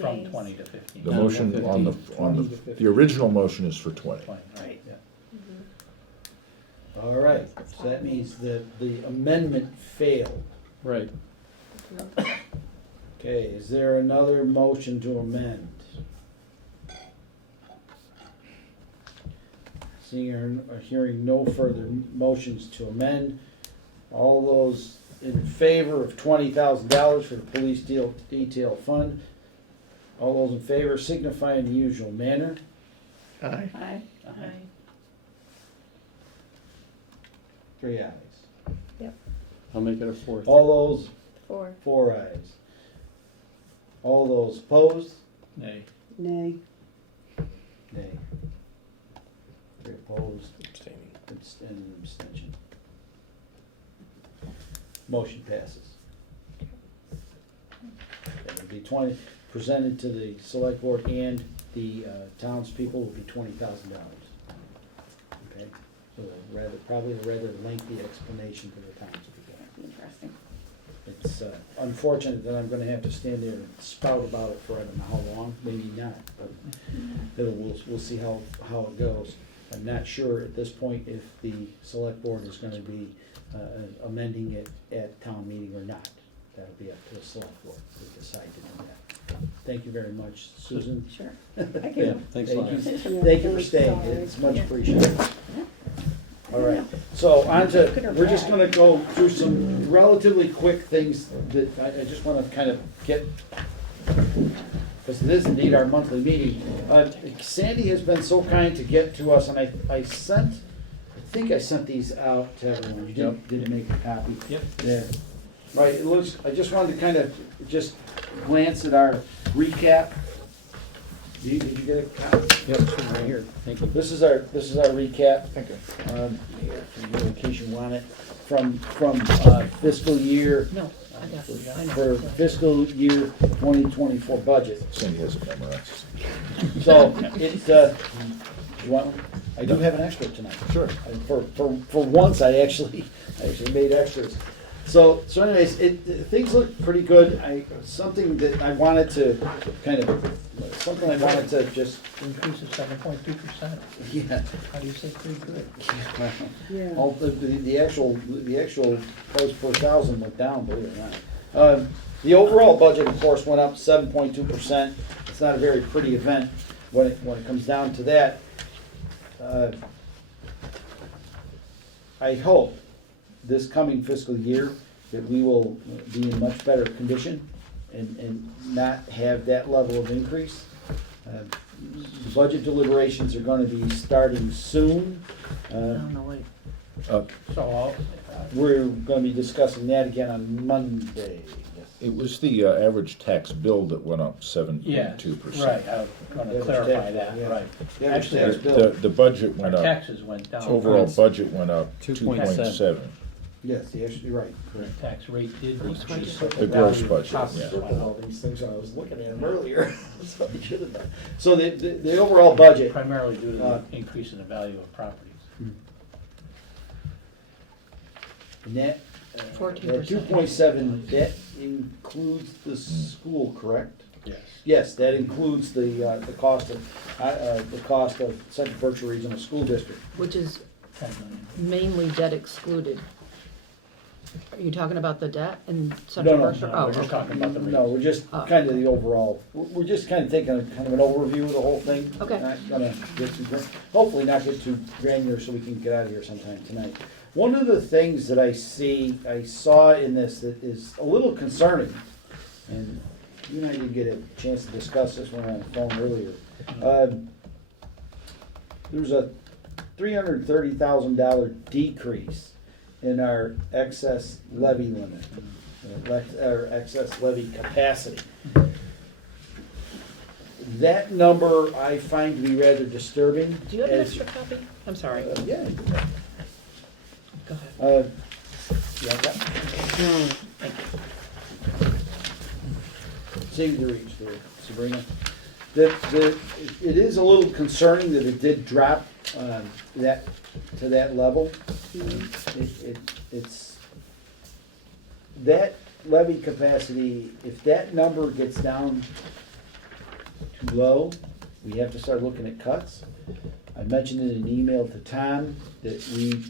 From 20 to 15. The No, motion on 20 to 15. the original motion is for 20. 20, right. Right. All right, so that means that the amendment failed. right. Okay, is there another motion to amend? Seeing or hearing no further motions to amend, all those in favor of $20,000 for the police detail fund, all those in favor signify in the usual manner. Aye. Aye. Aye. 3 ayes. I'll make it a 4th. All those, 4. 4 ayes. All those opposed? Nay. Nay. Nay. 3 opposed, abstaining. and an abstention. Motion passes. That would be 20, presented to the select board and the townspeople will be $20,000. Okay, so probably a rather lengthy explanation for the townspeople. Interesting. It's unfortunate that I'm gonna have to stand there and spout about it for I don't know how long, maybe not, but we'll see how it goes. I'm not sure at this point if the select board is gonna be amending it at town meeting or not. that'll be up to the select board to decide to do that. Thank you very much, Susan. Sure. Thank Yeah, you. Thanks a lot. Thank you for staying, it's much appreciated. All right, so on to, we're just gonna go through some relatively quick things that I just wanna kind of get, because it is indeed our monthly meeting. Sandy has been so kind to get to us, and I think I sent these out to everyone, you didn't make a copy? Yep. Yeah, right, it looks, I just wanted to kind of just glance at our recap. Did you get a copy? Yep, right here, thank you. This is our recap. Thank you. Here, for you, in case you want it, from fiscal year, No, I got it. I know. for fiscal year 2024 budget. Cindy has it memorized. So, you want, I do have an extra tonight. Sure. For once, I actually made extras. So anyways, things look pretty good. Something that I wanted to just, Increase of 7.2%. yeah. How do you say pretty good? Yeah. All the actual price per thousand went down, believe it or not. The overall budget, of course, went up 7.2%. It's not a very pretty event when it comes down to that. I hope this coming fiscal year that we will be in much better condition and not have that level of increase. The budget deliberations are gonna be starting soon. I don't know, wait. So I'll, We're gonna be discussing that again on Monday. It was the average tax bill that went up yeah, 7.2%. right, I was gonna clarify that, Yeah. right. The Actually, average tax The, bill. the budget our went up, taxes went down. overall budget went up 2.7. 2.7. Yes, you're actually right, correct. Tax rate did decrease. The gross budget, Taxes yeah. went up. All these things, I was looking at them earlier, so I should have done. So the overall budget, Primarily due to the increase in the value of properties. net, 14%. 2.7, that includes the school, correct? Yes. Yes, that includes the cost of Central Berkshire Regional School District. Which is 10 million. mainly debt excluded. Are you talking about the debt in No, Central no, Berkshire? no, Oh, we're just okay. talking about the No, we're just Oh. kind of the overall, we're just kind of taking kind of an overview of the whole thing. Okay. Not gonna get too, hopefully not get too granular so we can get out of here sometime tonight. One of the things that I saw in this that is a little concerning, and you and I didn't get a chance to discuss this when we were on the phone earlier. There's a $330,000 decrease in our excess levy limit, our excess levy capacity. That number I find to be rather disturbing. Do you have an as- extra copy? I'm sorry. Yeah. Go ahead. Yeah, I've got- Seems to reach there, Sabrina. It is a little concerning that it did drop to that level. It's, that levy capacity, if that number gets down too low, we have to start looking at cuts. I mentioned in an email to Tom that we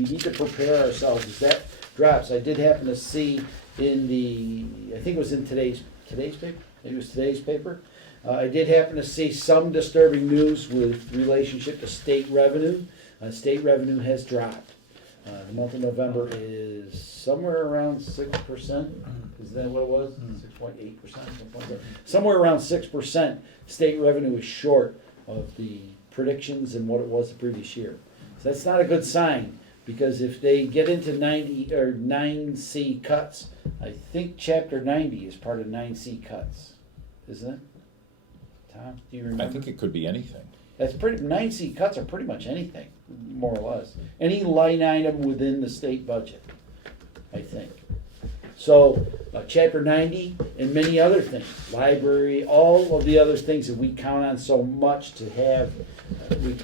need to prepare ourselves as that drops. I did happen to see in I think it was in today's paper, maybe it was today's paper. I did happen to see some disturbing news with relationship to state revenue. State revenue has dropped. The month of November is somewhere around 6%. Is that what it was? 6.8%? Somewhere around 6%. State revenue is short of the predictions and what it was the previous year. So that's not a good sign, because if they get into 90 or 9C cuts, I think Chapter 90 is part of 9C cuts, isn't it? Tom, do you remember? I think it could be anything. That's 9C cuts are pretty much anything, more or less. Any line item within the state budget, I think. So, Chapter 90 and many other things, library, all of the other things that we count on so much to have,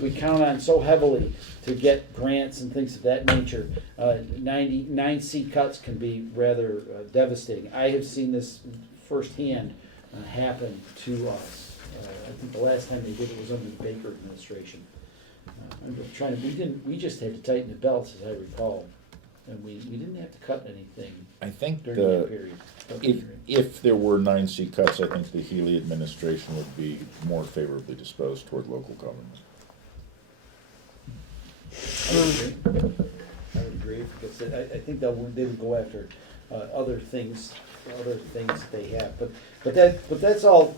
we count on so heavily to get grants and things of that nature. 9C cuts can be rather devastating. I have seen this firsthand happen to us. I think the last time they did it was under the Baker administration. I'm just trying to, we just had to tighten the belts, as I recall. and we didn't have to cut anything I think during that the, period. if there were 9C cuts, I think the Healy administration would be more favorably disposed toward local government. I would agree, because I think they would go after other things that they have, but that's all.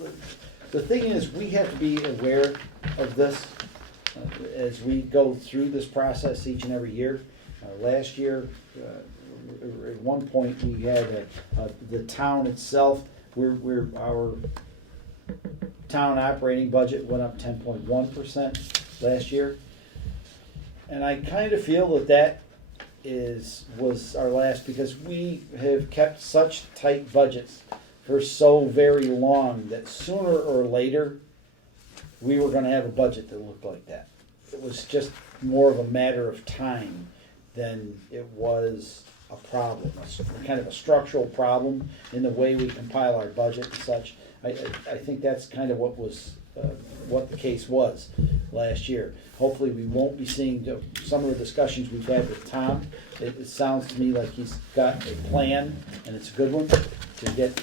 The thing is, we have to be aware of this as we go through this process each and every year. Last year, at one point, we had the town itself, our town operating budget went up 10.1% last year. And I kind of feel that was our last, because we have kept such tight budgets for so very long that sooner or later, we were gonna have a budget that looked like that. It was just more of a matter of time than it was a problem, kind of a structural problem in the way we compile our budget and such. I think that's kind of what the case was last year. Hopefully, we won't be seeing some of the discussions we've had with Tom. It sounds to me like he's got a plan, and it's a good one, to get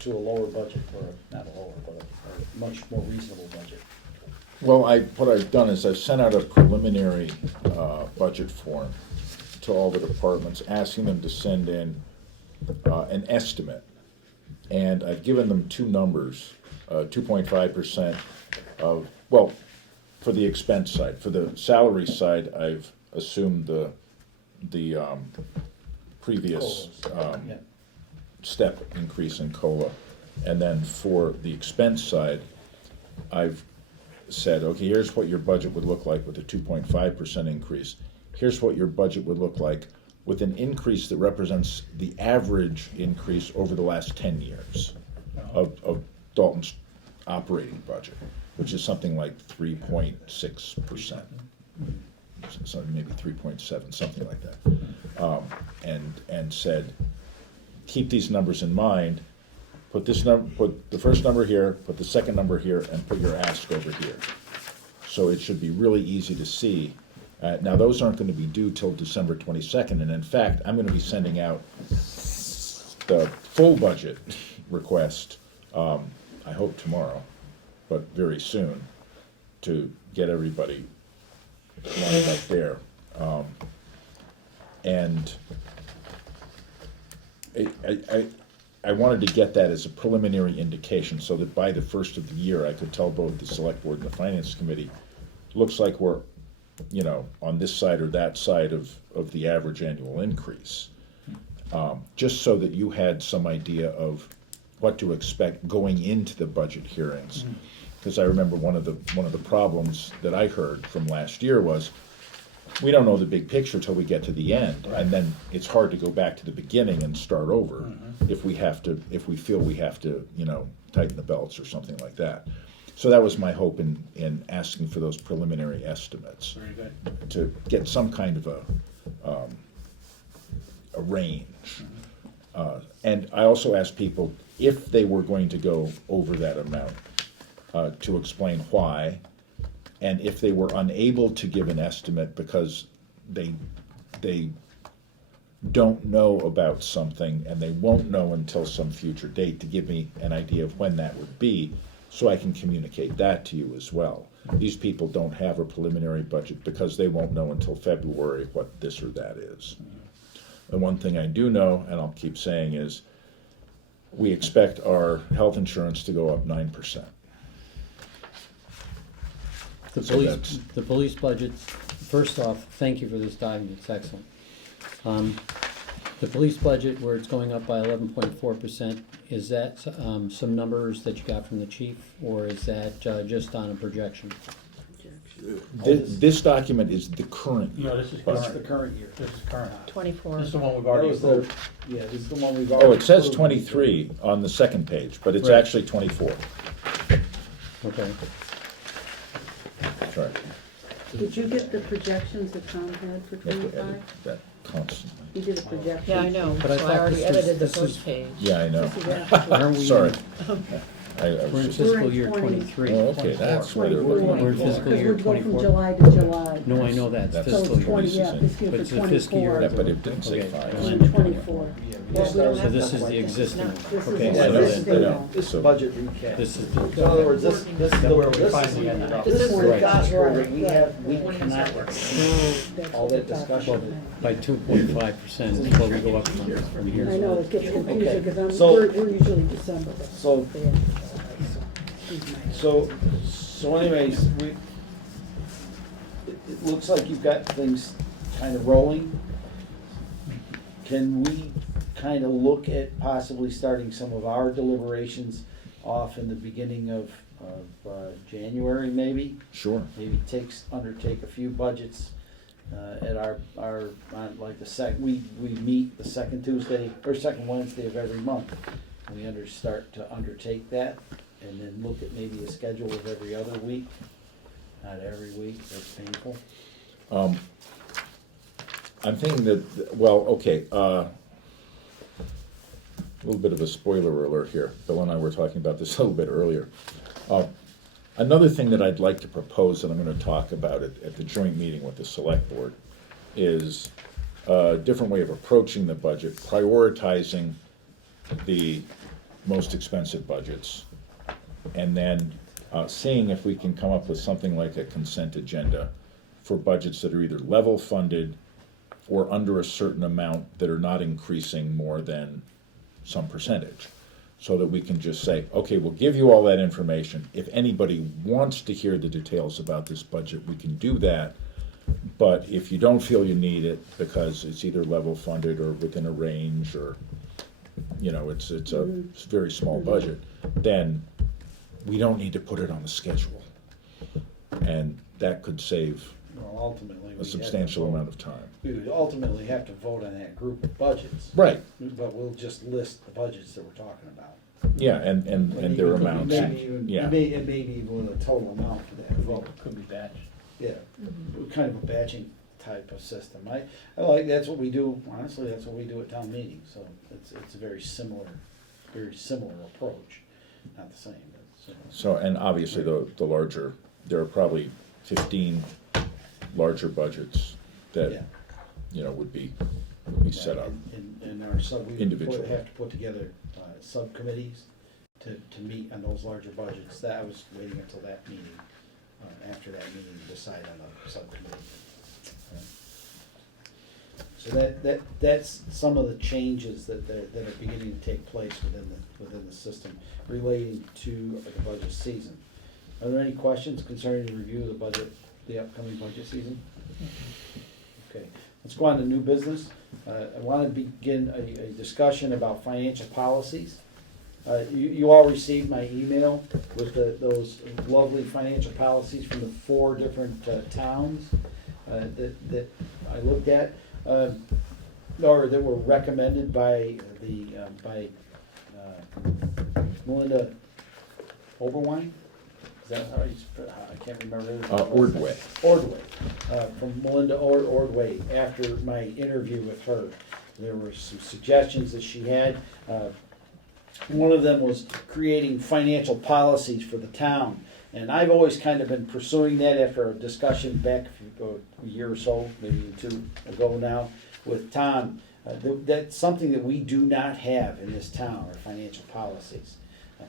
to a lower budget, or not a lower, but a much more reasonable budget. Well, what I've done is I've sent out a preliminary budget form to all the departments, asking them to send in an estimate. And I've given them two numbers, 2.5% of, well, for the expense side. For the salary side, I've assumed the previous Yeah. step increase in COLA. And then for the expense side, I've said, okay, here's what your budget would look like with a 2.5% increase. Here's what your budget would look like with an increase that represents the average increase over the last 10 years of Dalton's operating budget, which is something like 3.6%. So maybe 3.7, something like that. And said, keep these numbers in mind. Put the first number here, put the second number here, and put your ask over here. So it should be really easy to see. Now, those aren't going to be due till December 22nd, and in fact, I'm going to be sending out the full budget request, I hope tomorrow, but very soon, to get everybody lined up there. And I wanted to get that as a preliminary indication, so that by the first of the year, I could tell both the select board and the finance committee, looks like we're, on this side or that side of the average annual increase. Just so that you had some idea of what to expect going into the budget hearings. Because I remember one of the problems that I heard from last year was, we don't know the big picture till we get to the end, and then it's hard to go back to the beginning and start over if we feel we have to, tighten the belts or something like that. So that was my hope in asking for those preliminary estimates. Very good. To get some kind of a range. And I also asked people if they were going to go over that amount, to explain why, and if they were unable to give an estimate because they don't know about something and they won't know until some future date, to give me an idea of when that would be, so I can communicate that to you as well. These people don't have a preliminary budget because they won't know until February what this or that is. The one thing I do know, and I'll keep saying, is we expect our health insurance to go up 9%. The police budget, first off, thank you for this document, it's excellent. The police budget, where it's going up by 11.4%, is that some numbers that you got from the chief, or is that just on a projection? This document is the current year. No, this is That's current. the current year. This is current. 24. This is the one we've That already was the, approved. yeah, this is the one we've already. Oh, it says approved. 23 on the second page, but it's Right. actually 24. Okay. Sorry. Did you get the projections that Tom had for You have to edit 25? that constantly. He did a projection. Yeah, I know, But I so I thought already this was- edited the this first is- page. Yeah, I know. This is actually- Aren't we? Sorry. I We're in was just, fiscal in year 20. twenty-three. oh, okay, that's why they're looking. We're in at fiscal that. year Because we go from 24. July to July. No, I know that, That's- So fiscal it's year. 20, yeah, But this year it's for a fiscal year. 24. Yeah, but it didn't say Okay. five. We're in 24. So this is the existing, This is okay, the Yeah, so this, existing then, one. this is So- budget recap. this is So in the, other words, this is That's the, where we this finally is, ended up. this is the Right. gospel Right, rate we right, have, we right. cannot exceed That's all what that we're talking discussion. about. by 2.5% is what we go up from here. I know, it gets confusing, Okay, because so- we're usually December. So- Yeah. So anyways, it looks like you've got things kind of rolling. Can we kind of look at possibly starting some of our deliberations off in the beginning of January, maybe? Sure. Maybe undertake a few budgets at our like we meet the second Tuesday or second Wednesday of every month. We start to undertake that, and then look at maybe a schedule of every other week, not every week, that's painful. I'm thinking that, well, okay, a little bit of a spoiler alert here. Bill and I were talking about this a little bit earlier. Another thing that I'd like to propose, and I'm gonna talk about it at the joint meeting with the select board, is a different way of approaching the budget, prioritizing the most expensive budgets, and then seeing if we can come up with something like a consent agenda for budgets that are either level funded or under a certain amount that are not increasing more than some percentage. So that we can just say, okay, we'll give you all that information. If anybody wants to hear the details about this budget, we can do that. But if you don't feel you need it because it's either level funded or within a range, or, you know, it's a very small budget, then we don't need to put it on the schedule. And that could save Well, ultimately, a substantial amount of time. we would ultimately have to vote on that group of budgets. Right, But we'll just list the budgets that we're talking about. yeah, and their amounts, Maybe even, yeah. it may be even with a total amount for that vote. Could be batched. Yeah, kind of a batching type of system. I like, that's what we do, honestly, that's what we do at town meetings, so it's a very similar approach. Not the same, but similar. So, and obviously the larger, there are probably 15 larger budgets Yeah. that, you know, would be set up. In our we Individual. have to put together subcommittees to meet on those larger budgets. That I was waiting until that meeting, after that meeting, to decide on a subcommittee. So that's some of the changes that are beginning to take place within the system relating to the budget season. Are there any questions concerning the review of the budget, the upcoming budget season? Okay, let's go on to new business. I want to begin a discussion about financial policies. You all received my email with those lovely financial policies from the 4 different towns that I looked at, or that were recommended by Melinda Oberwein. Is that how you I can't remember. Ordway. Ordway, from Melinda Ordway, after my interview with her. There were some suggestions that she had. One of them was creating financial policies for the town. And I've always kind of been pursuing that after a discussion back a year or so, maybe 2 ago now, with Tom. That's something that we do not have in this town, are financial policies.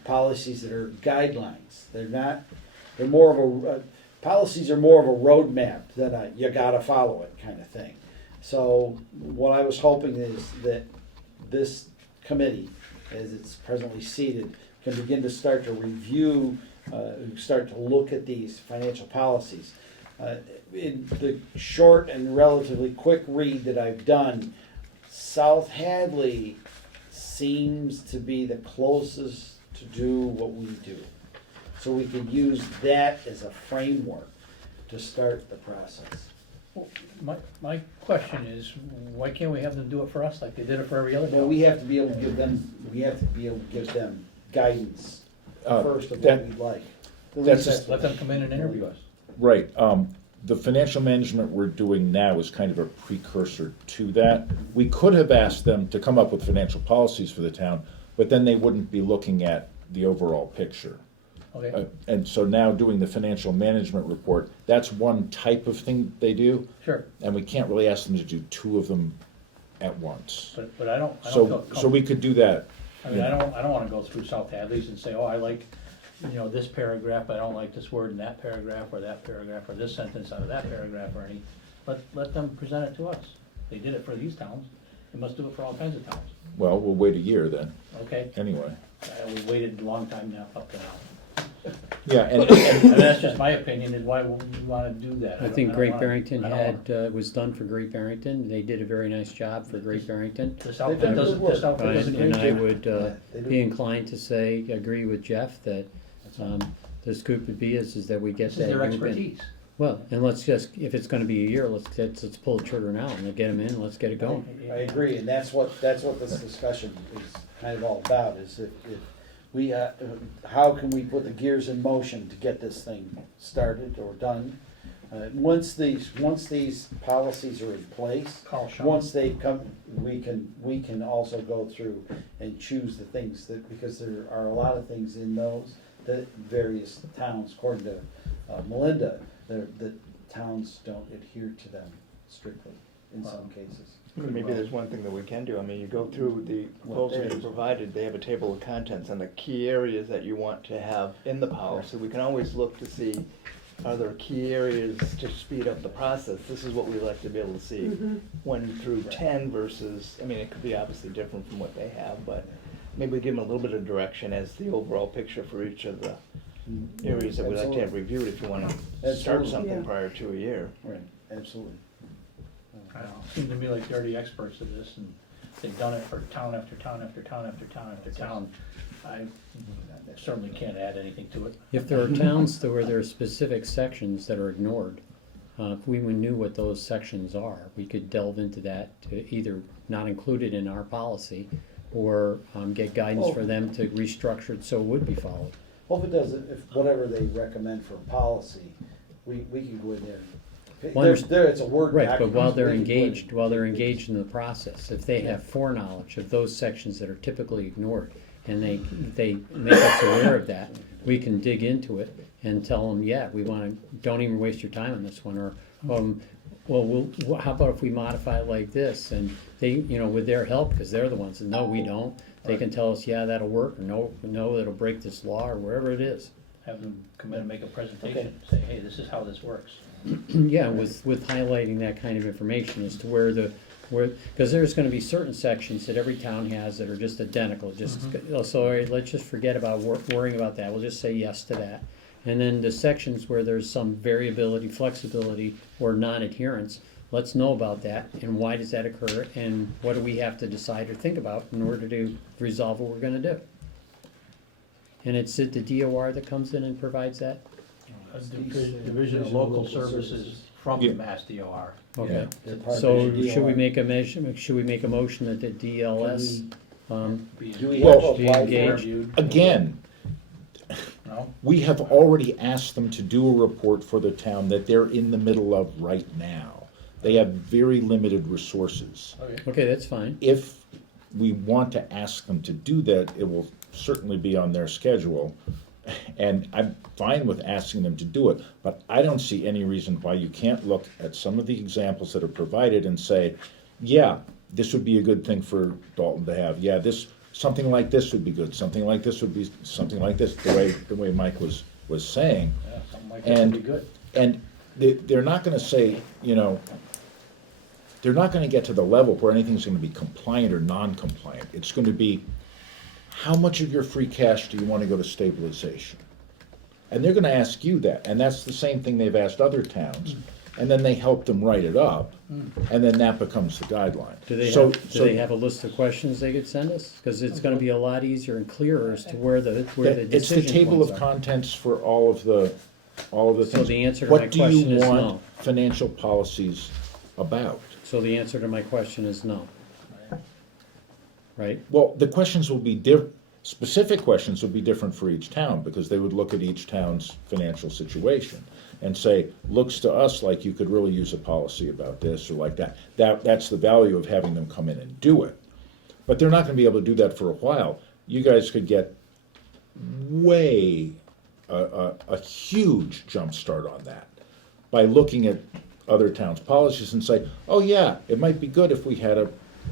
Policies that are guidelines. They're more of a, policies are more of a roadmap than you gotta follow it kind of thing. So what I was hoping is that this committee, as it's presently seated, can begin to start to review, start to look at these financial policies. In the short and relatively quick read that I've done, South Hadley seems to be the closest to do what we do. So we could use that as a framework to start the process. My question is, why can't we have them do it for us like they did it for every other Well, town? we have to be able to give them guidance first of what that- we'd like. that's At least Let them come in and interview us. Right, the financial management we're doing now is kind of a precursor to that. We could have asked them to come up with financial policies for the town, but then they wouldn't be looking at the overall picture. Okay, And so now doing the financial management report, that's one type of thing they do, sure, and we can't really ask them to do two of them at once. but I don't feel So comfortable. we could do that. I mean, I don't wanna go through South Hadley's and say, oh, I like, this paragraph, but I don't like this word in that paragraph, or this sentence out of that paragraph, or any. Let them present it to us. They did it for these towns, they must do it for all kinds of towns, Well, we'll wait a year then, okay? anyway. We waited a long time now, up to now. Yeah, and I mean, that's just my opinion, is why would we wanna do that? I don't- think don't Great wanna- Barrington I don't had, was done for Great Barrington, they did a very nice job for Great Barrington. This outfit doesn't, this outfit Right, doesn't and I agree. would they do. be inclined to say, agree with Jeff, that the scoop would be is that we get This that is their group in. expertise. Well, and let's just, if it's gonna be a year, let's pull the trigger now and get them in, let's get it going. I agree, and that's what this discussion is kind of all about, is if we, how can we put the gears in motion to get this thing started or done? Once these policies are in place, Call Sean. once they come, we can also go through and choose the things that, because there are a lot of things in those that various towns, according to Melinda, that towns don't adhere to them strictly in some cases. Maybe there's one thing that we can do. I mean, you go through the proposal you provided, they have a table of contents and the key areas that you want to have in the policy. We can always look to see, are there key areas to speed up the process? This is what we like to be able to see. 1 through 10 versus, I mean, it could be obviously different from what they have, but maybe we give them a little bit of direction as the overall picture for each of the areas that we'd like to have reviewed if you wanna start Absolutely. something Yeah. prior to a year. Right, absolutely. I don't know, seem to me like they're the experts of this, and they've done it for town after town after town after town after town. I certainly can't add anything to it. If there are towns where there are specific sections that are ignored, if we knew what those sections are, we could delve into that to either not include it in our policy or get guidance for them to restructure it so it would be followed. Well, if it does, if whatever they recommend for policy, we can go in there. Well, It's a Word Right, but document. while they're We can put- engaged in the process, if they have foreknowledge of those sections that are typically ignored, and they make us aware of that, we can dig into it and tell them, yeah, don't even waste your time on this one, or, how about if we modify it like this, and they, with their help, because they're the ones that know we don't, they can tell us, yeah, that'll work, or no, that'll break this law, or wherever it is. Have them come in and make a presentation, say, hey, this is how this works. Yeah, with highlighting that kind of information as to because there's gonna be certain sections that every town has that are just identical, so all right, let's just forget about worrying about that, we'll just say yes to that. And then the sections where there's some variability, flexibility, or non-adherence, let's know about that, and why does that occur, and what do we have to decide or think about in order to resolve what we're gonna do. And it's the DOR that comes in and provides that? Division of Local Services from the Yeah. Mass DOR. Okay, Department so of should we DOR. make a motion that the DLS, Do we Well, have to be apply engaged? for? Again, No? we have already asked them to do a report for the town that they're in the middle of right now. They have very limited resources. Okay. okay, that's fine. If we want to ask them to do that, it will certainly be on their schedule. And I'm fine with asking them to do it, but I don't see any reason why you can't look at some of the examples that are provided and say, yeah, this would be a good thing for Dalton to have. Yeah, something like this would be good. Something like this would be something like this. The way Mike was saying, Yeah, something like that would be good. and they're not going to say, they're not going to get to the level where anything's going to be compliant or non-compliant. It's going to be, how much of your free cash do you want to go to stabilization? And they're going to ask you that, and that's the same thing they've asked other towns. And then they help them write it up, and then that becomes the guideline. Do they So- have a list of questions they could send us? Because it's gonna be a lot easier and clearer as to where the It's the decision table points of are. contents for all of the So things. the answer to my question is What do you no. want financial policies about? So the answer to my question is no. Right? Well, the questions will be specific questions will be different for each town, because they would look at each town's financial situation and say, looks to us like you could really use a policy about this or like that. That's the value of having them come in and do it. But they're not gonna be able to do that for a while. You guys could get way a huge jump start on that by looking at other towns' policies and say, oh yeah, it might be good if we had a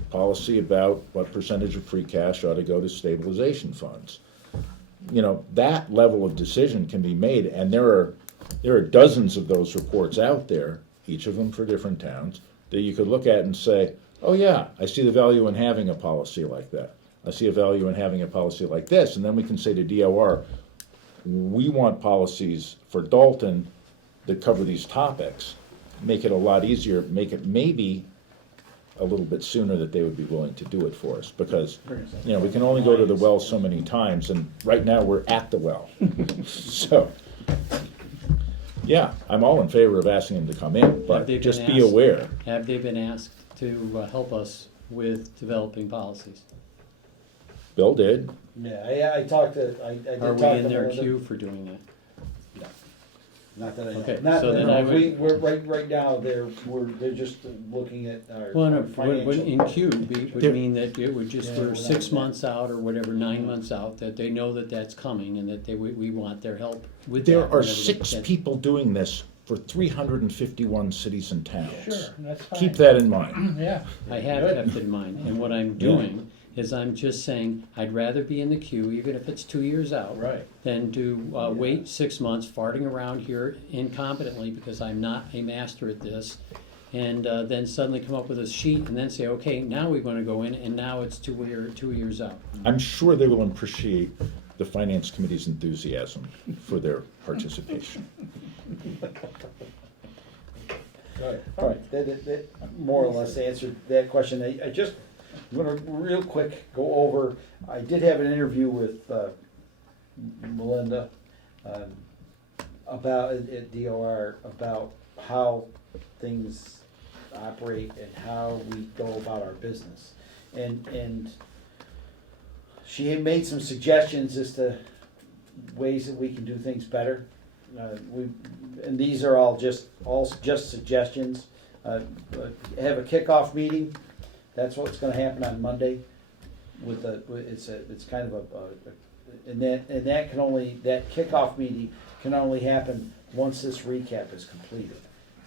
policy about what percentage of free cash ought to go to stabilization funds. You know, that level of decision can be made, and there are dozens of those reports out there, each of them for different towns, that you could look at and say, oh yeah, I see the value in having a policy like that. I see a value in having a policy like this, and then we can say to DOR, we want policies for Dalton that cover these topics. Make it a lot easier, make it maybe a little bit sooner that they would be willing to do it for us, because, you know, we can only go to the well so many times, and right now we're at the well. So, yeah, I'm all in favor of asking them to come in, Have but they been just be asked- aware. Have they been asked to help us with developing policies? Bill did. Yeah, I talked to, I did Are talk we to in their Melinda. queue for doing that? Not that I know. Okay, Not, so then no, I would- we're right now, they're just looking at our Well, no, our would financial. in queue would There- mean that it would just, Yeah, for we're not 6 there. months out or whatever, 9 months out, that they know that that's coming and that we want their help with that. There are whenever they 6 can. people doing this for 351 cities and towns. Sure, that's fine. Keep that in mind. Yeah. I have Good. kept it in mind, and what I'm doing is I'm just saying, I'd rather be in the queue, even if it's 2 years out. Right. Than to wait 6 months farting around here incompetently because I'm not a master at this. And then suddenly come up with a sheet and then say, okay, now we're gonna go in, and now it's 2 years out. I'm sure they will appreciate the Finance Committee's enthusiasm for their participation. All right, that more or less answered that question. I just, I'm gonna real quick go over, I did have an interview with Melinda about, at DOR, about how things operate and how we go about our business. And she had made some suggestions as to ways that we can do things better. And these are all just suggestions. Have a kickoff meeting. That's what's going to happen on Monday. It's kind of that kickoff meeting can only happen once this recap is completed.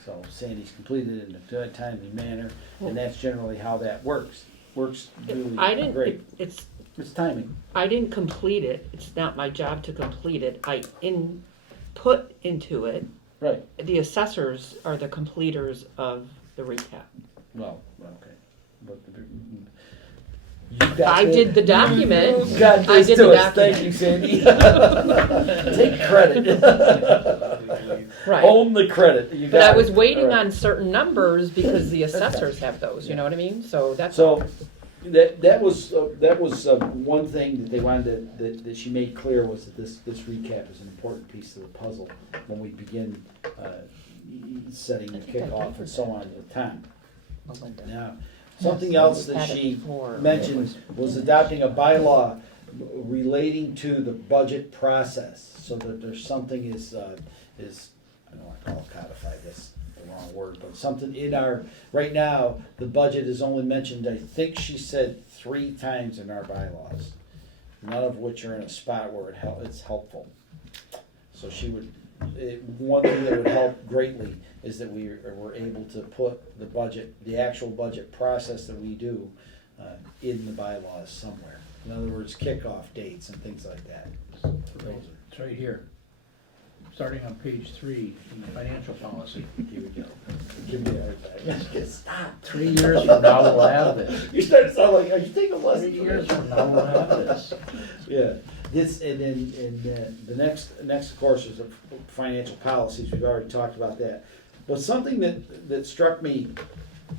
So Sandy's completed it in a timely manner, and that's generally how that works. Works really I didn't, great. it's, It's timing. I didn't complete it, it's not my job to complete it, I input into it. Right. The assessors are the completers of the recap. Well, okay. But you got I did the document. You got I this did to the us. Thank you, document. Sandy. Take credit. Right. Own the credit. You But I got was it. waiting All right. on certain numbers because the assessors have those, you know what I mean? So that's. So that was one thing that they wanted that she made clear was that this recap is an important piece of the puzzle when we begin setting the kickoff and so on with time. Now, something else that she mentioned was adopting a bylaw relating to the budget process, so that there's something is I don't want to call it codified, that's the wrong word, but something in our, right now, the budget is only mentioned, I think she said 3 times in our bylaws, none of which are in a spot where it's helpful. So she would, one thing that would help greatly is that we're able to put the budget, the actual budget process that we do in the bylaws somewhere. In other words, kickoff dates and things like that. It's right here. Starting on page 3, in the financial policy. Here we go. Give me a hard time. Stop. 3 years from now, we'll have this. You start to sound like, are you taking a 3 lesson? years from now, we'll have this. Yeah, this, and then the next, of course, is the financial policies, we've already talked about that. But something that struck me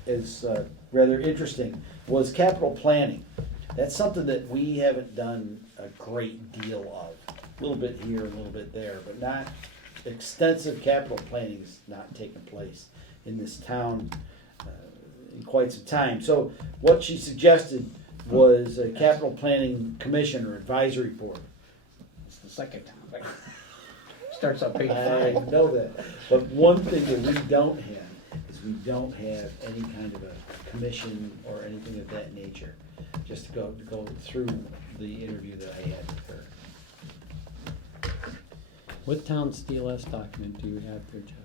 as rather interesting was capital planning. That's something that we haven't done a great deal of. A little bit here, a little bit there, but not extensive capital planning has not taken place in this town in quite some time. So what she suggested was a capital planning commission or advisory board. It's the second time. Starts on page I 5. know that, but one thing that we don't have is we don't have any kind of a commission or anything of that nature. Just to go through the interview that I had with her. What town DLS document do you have there, Jeff?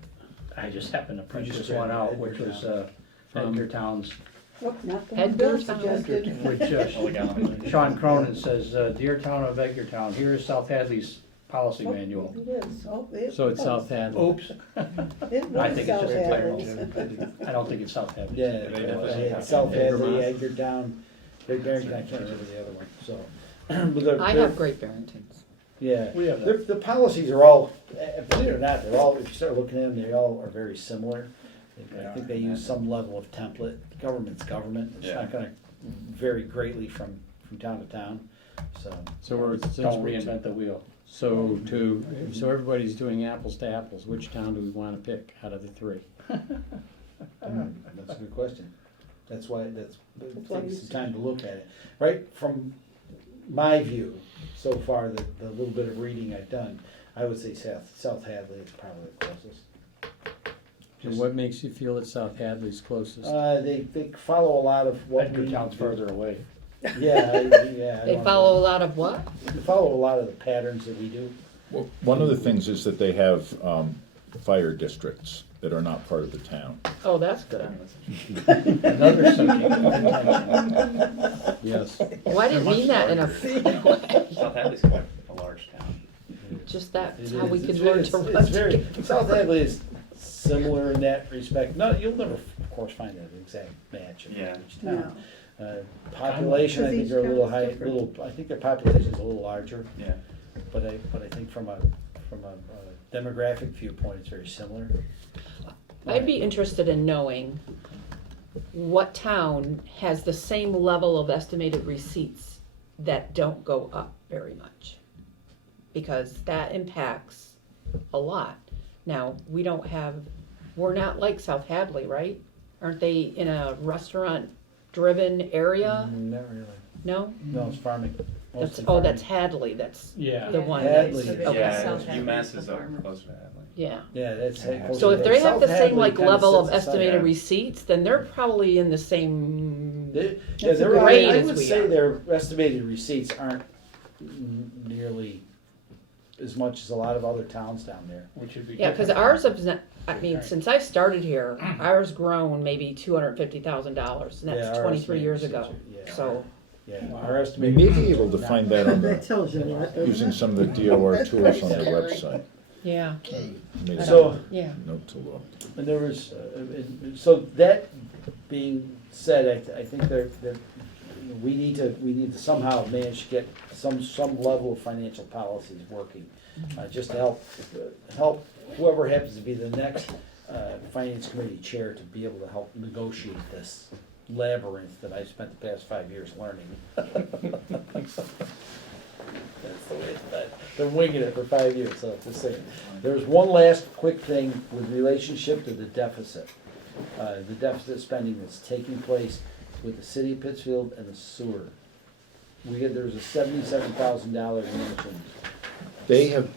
I just happened to print You just this one read out, Edgar which was, From- Edgar Town's, Oh, not the one Edgar Bill Town. suggested. which, Oh, yeah. Sean Cronin says, Dear Town of Edgartown, here is South Hadley's policy Oh, manual. It is, oh, it So it's was. South Hadley. Oops, It I was think it's South just a typo. Hadley's. I don't think it's South Hadley. Yeah, They definitely yeah, have South Edgar Hadley, Mont. Edgartown, Great Barrington, I can't remember the other one, so. But they're- I they're- have Great Barringtons. Yeah, We have the policies are all, believe it or not, they're all, if you start looking at them, they all are very similar. I think they use some level of template, government's government, it's not gonna vary greatly from town to town, so. So we're, since Don't we're, reinvent the wheel. so everybody's doing apples to apples, which town do we wanna pick out of the three? That's a good question. That's why, it why takes you some time to look at it. Right, from my view, so far, the little bit of reading I've done, I would say South Hadley is probably the closest. And what makes you feel that South Hadley's closest? They follow a lot of what we. Edgartown's further away. Yeah, yeah. I They don't follow a know. lot of what? They follow a lot of the patterns that we do. Well, one of the things is that they have fire districts that are not part of the town. Oh, that's good. Another subject. Yes. Well, I didn't mean that in a funny way. South Hadley's quite a large town. Just that's It how we is. could It's- learn it's- to it's run very- together. South Hadley is similar in that respect. No, you'll never, of course, find an exact match in Yeah. each town. Population, I think, are a little high, I think their population is a little larger, Yeah. but I think from a demographic viewpoint, it's very similar. I'd be interested in knowing what town has the same level of estimated receipts that don't go up very much. Because that impacts a lot. Now, we're not like South Hadley, right? Aren't they in a restaurant-driven area? Not really. No? No, it's farming. That's, Mostly oh, farming. that's Hadley, that's Yeah. the one Hadley. that's, Okay. okay, Yeah, South Hadley UMass is is the up farmer. close to Hadley. yeah. Yeah, that's. So if they have the South same Hadley like kinda level of sits aside. estimated Yeah. receipts, then they're probably in the same, Yeah, That's a they're, grade I as would we say are. their estimated receipts aren't nearly as much as a lot of other towns down there. Which would be. yeah, cause different. ours is not, I mean, since I started here, ours grown maybe $250,000, and Yeah, that's our 23 years estimated ago, receipts are- yeah. so. Yeah, our We estimated. may be able to find that on That the, tells you a lot, doesn't using it? some of the DOR That's tools on pretty their scary. website. Yeah, Maybe So, yeah. note to look. and there was, so that being said, I think we need to somehow manage to get some level of financial policies working, just to help whoever happens to be the next finance committee chair to be able to help negotiate this labyrinth that I spent the past 5 years learning. That's the way it's done. Been winging it for 5 years, so just saying. There's one last quick thing with relationship to the deficit. The deficit spending that's taking place with the city of Pittsfield and the sewer. There's a $77,000 mentioned. They have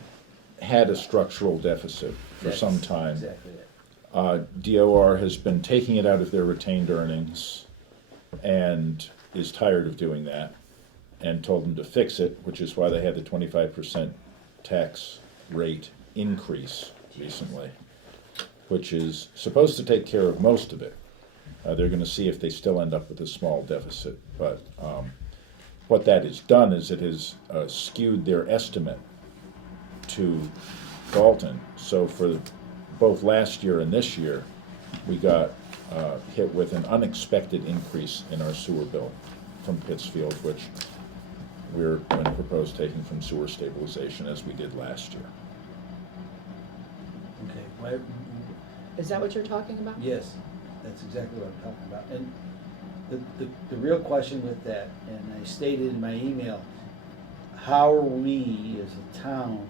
had a structural deficit for some That's time. Exactly it. DOR has been taking it out of their retained earnings and is tired of doing that and told them to fix it, which is why they had the 25% tax rate increase recently, which is supposed to take care of most of it. They're gonna see if they still end up with a small deficit, but what that has done is it has skewed their estimate to Dalton. So for both last year and this year, we got hit with an unexpected increase in our sewer bill from Pittsfield, which we're going to propose taking from sewer stabilization as we did last year. Okay, well, Is that what you're talking about? yes, that's exactly what I'm talking about. And the real question with that, and I stated in my email, how are we as a town,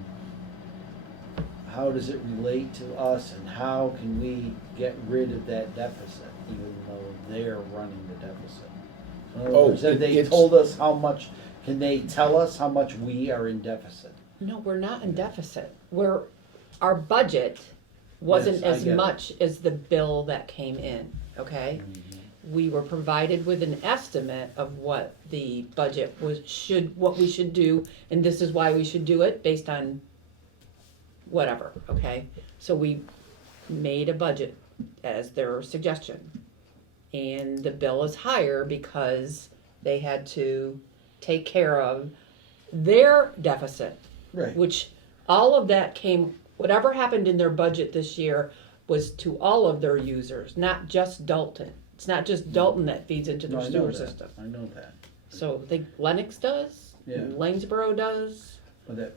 how does it relate to us, and how can we get rid of that deficit, even though they're running the deficit? In other words, have they it's- told us how much, can they tell us how much we are in deficit? No, we're not in deficit. Our budget wasn't Yes, I as get it. much as the bill that came in, okay? We were provided with an estimate of what the budget what we should do, and this is why we should do it, based on whatever, okay? So we made a budget as their suggestion. And the bill is higher because they had to take care of their deficit, Right. which all of that came, whatever happened in their budget this year was to all of their users, not just Dalton. It's not just Dalton that feeds into No, their I know sewer that. system. I know that. So I think Lennox does, Yeah. Lanesboro does. But that,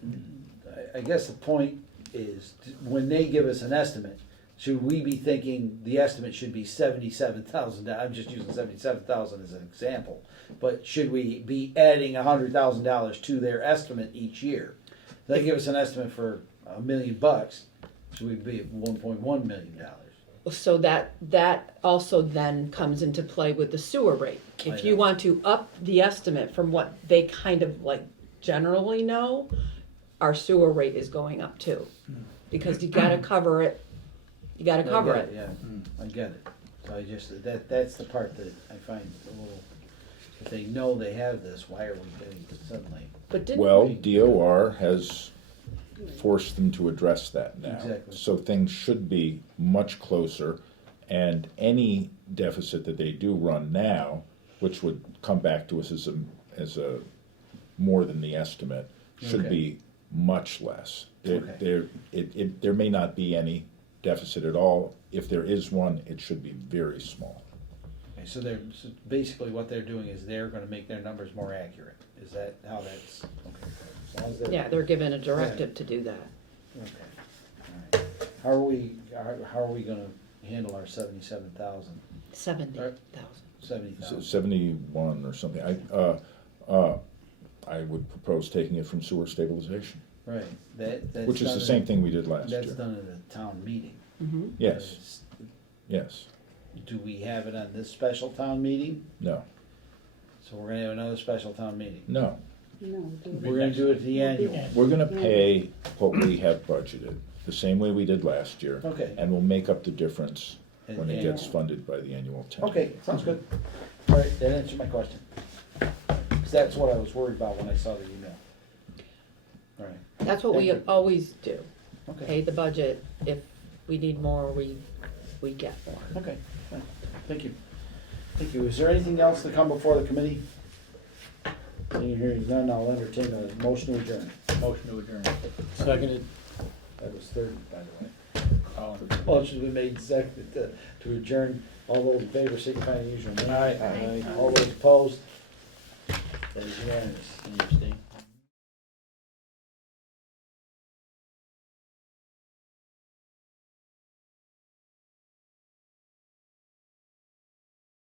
I guess the point is, when they give us an estimate, should we be thinking the estimate should be $77,000? I'm just using 77,000 as an example. But should we be adding $100,000 to their estimate each year? They give us an estimate for $1 million. Should we be at $1.1 million? So that also then comes into play with the sewer rate. I If you know. want to up the estimate from what they kind of like generally know, our sewer rate is going up too. Because you gotta cover it, you gotta cover I it. get Yeah, I get it. So I just, that's the part that I find a little, if they know they have this, why are we getting it suddenly? But didn't, Well, DOR has forced them to address that now. Exactly. So things should be much closer, and any deficit that they do run now, which would come back to us as a more than the estimate, should Okay. be much less. Okay. There may not be any deficit at all. If there is one, it should be very small. Okay, so basically what they're doing is they're gonna make their numbers more accurate. Is that how that's, okay. As long as they're- yeah, they're given a directive to do that. Okay, all right. How are we gonna handle our 77,000, 70,000. 70,000? 71 or something. I would propose taking it from sewer stabilization, Right, that's. which is done the in- same thing we did last That's year. done at a town meeting. Mm-hmm. Yes, yes, Do we have it on this special town meeting? no, So we're gonna have another special town meeting. no. No, do it. We're gonna do it at the annual. We're gonna pay what we have budgeted, the same way we did last year. Okay. And we'll make up the difference when it And- gets funded by the annual town. Okay, sounds good. All right, that answered my question. 'Cause that's what I was worried about when I saw the email. All right, That's what we Thank you. always do. okay, Pay the budget. If we need more, we get more. okay, fine. Thank you. Thank you. Is there anything else to come before the committee? Seeing hearing none, I'll entertain a motion to adjourn. Motion to adjourn. Seconded. That was third, by the way. All in- Motion's been made and seconded to adjourn. All those in favor, signify by the usual name. Aye. Aye. All those opposed? That is unanimous. Can you abstain?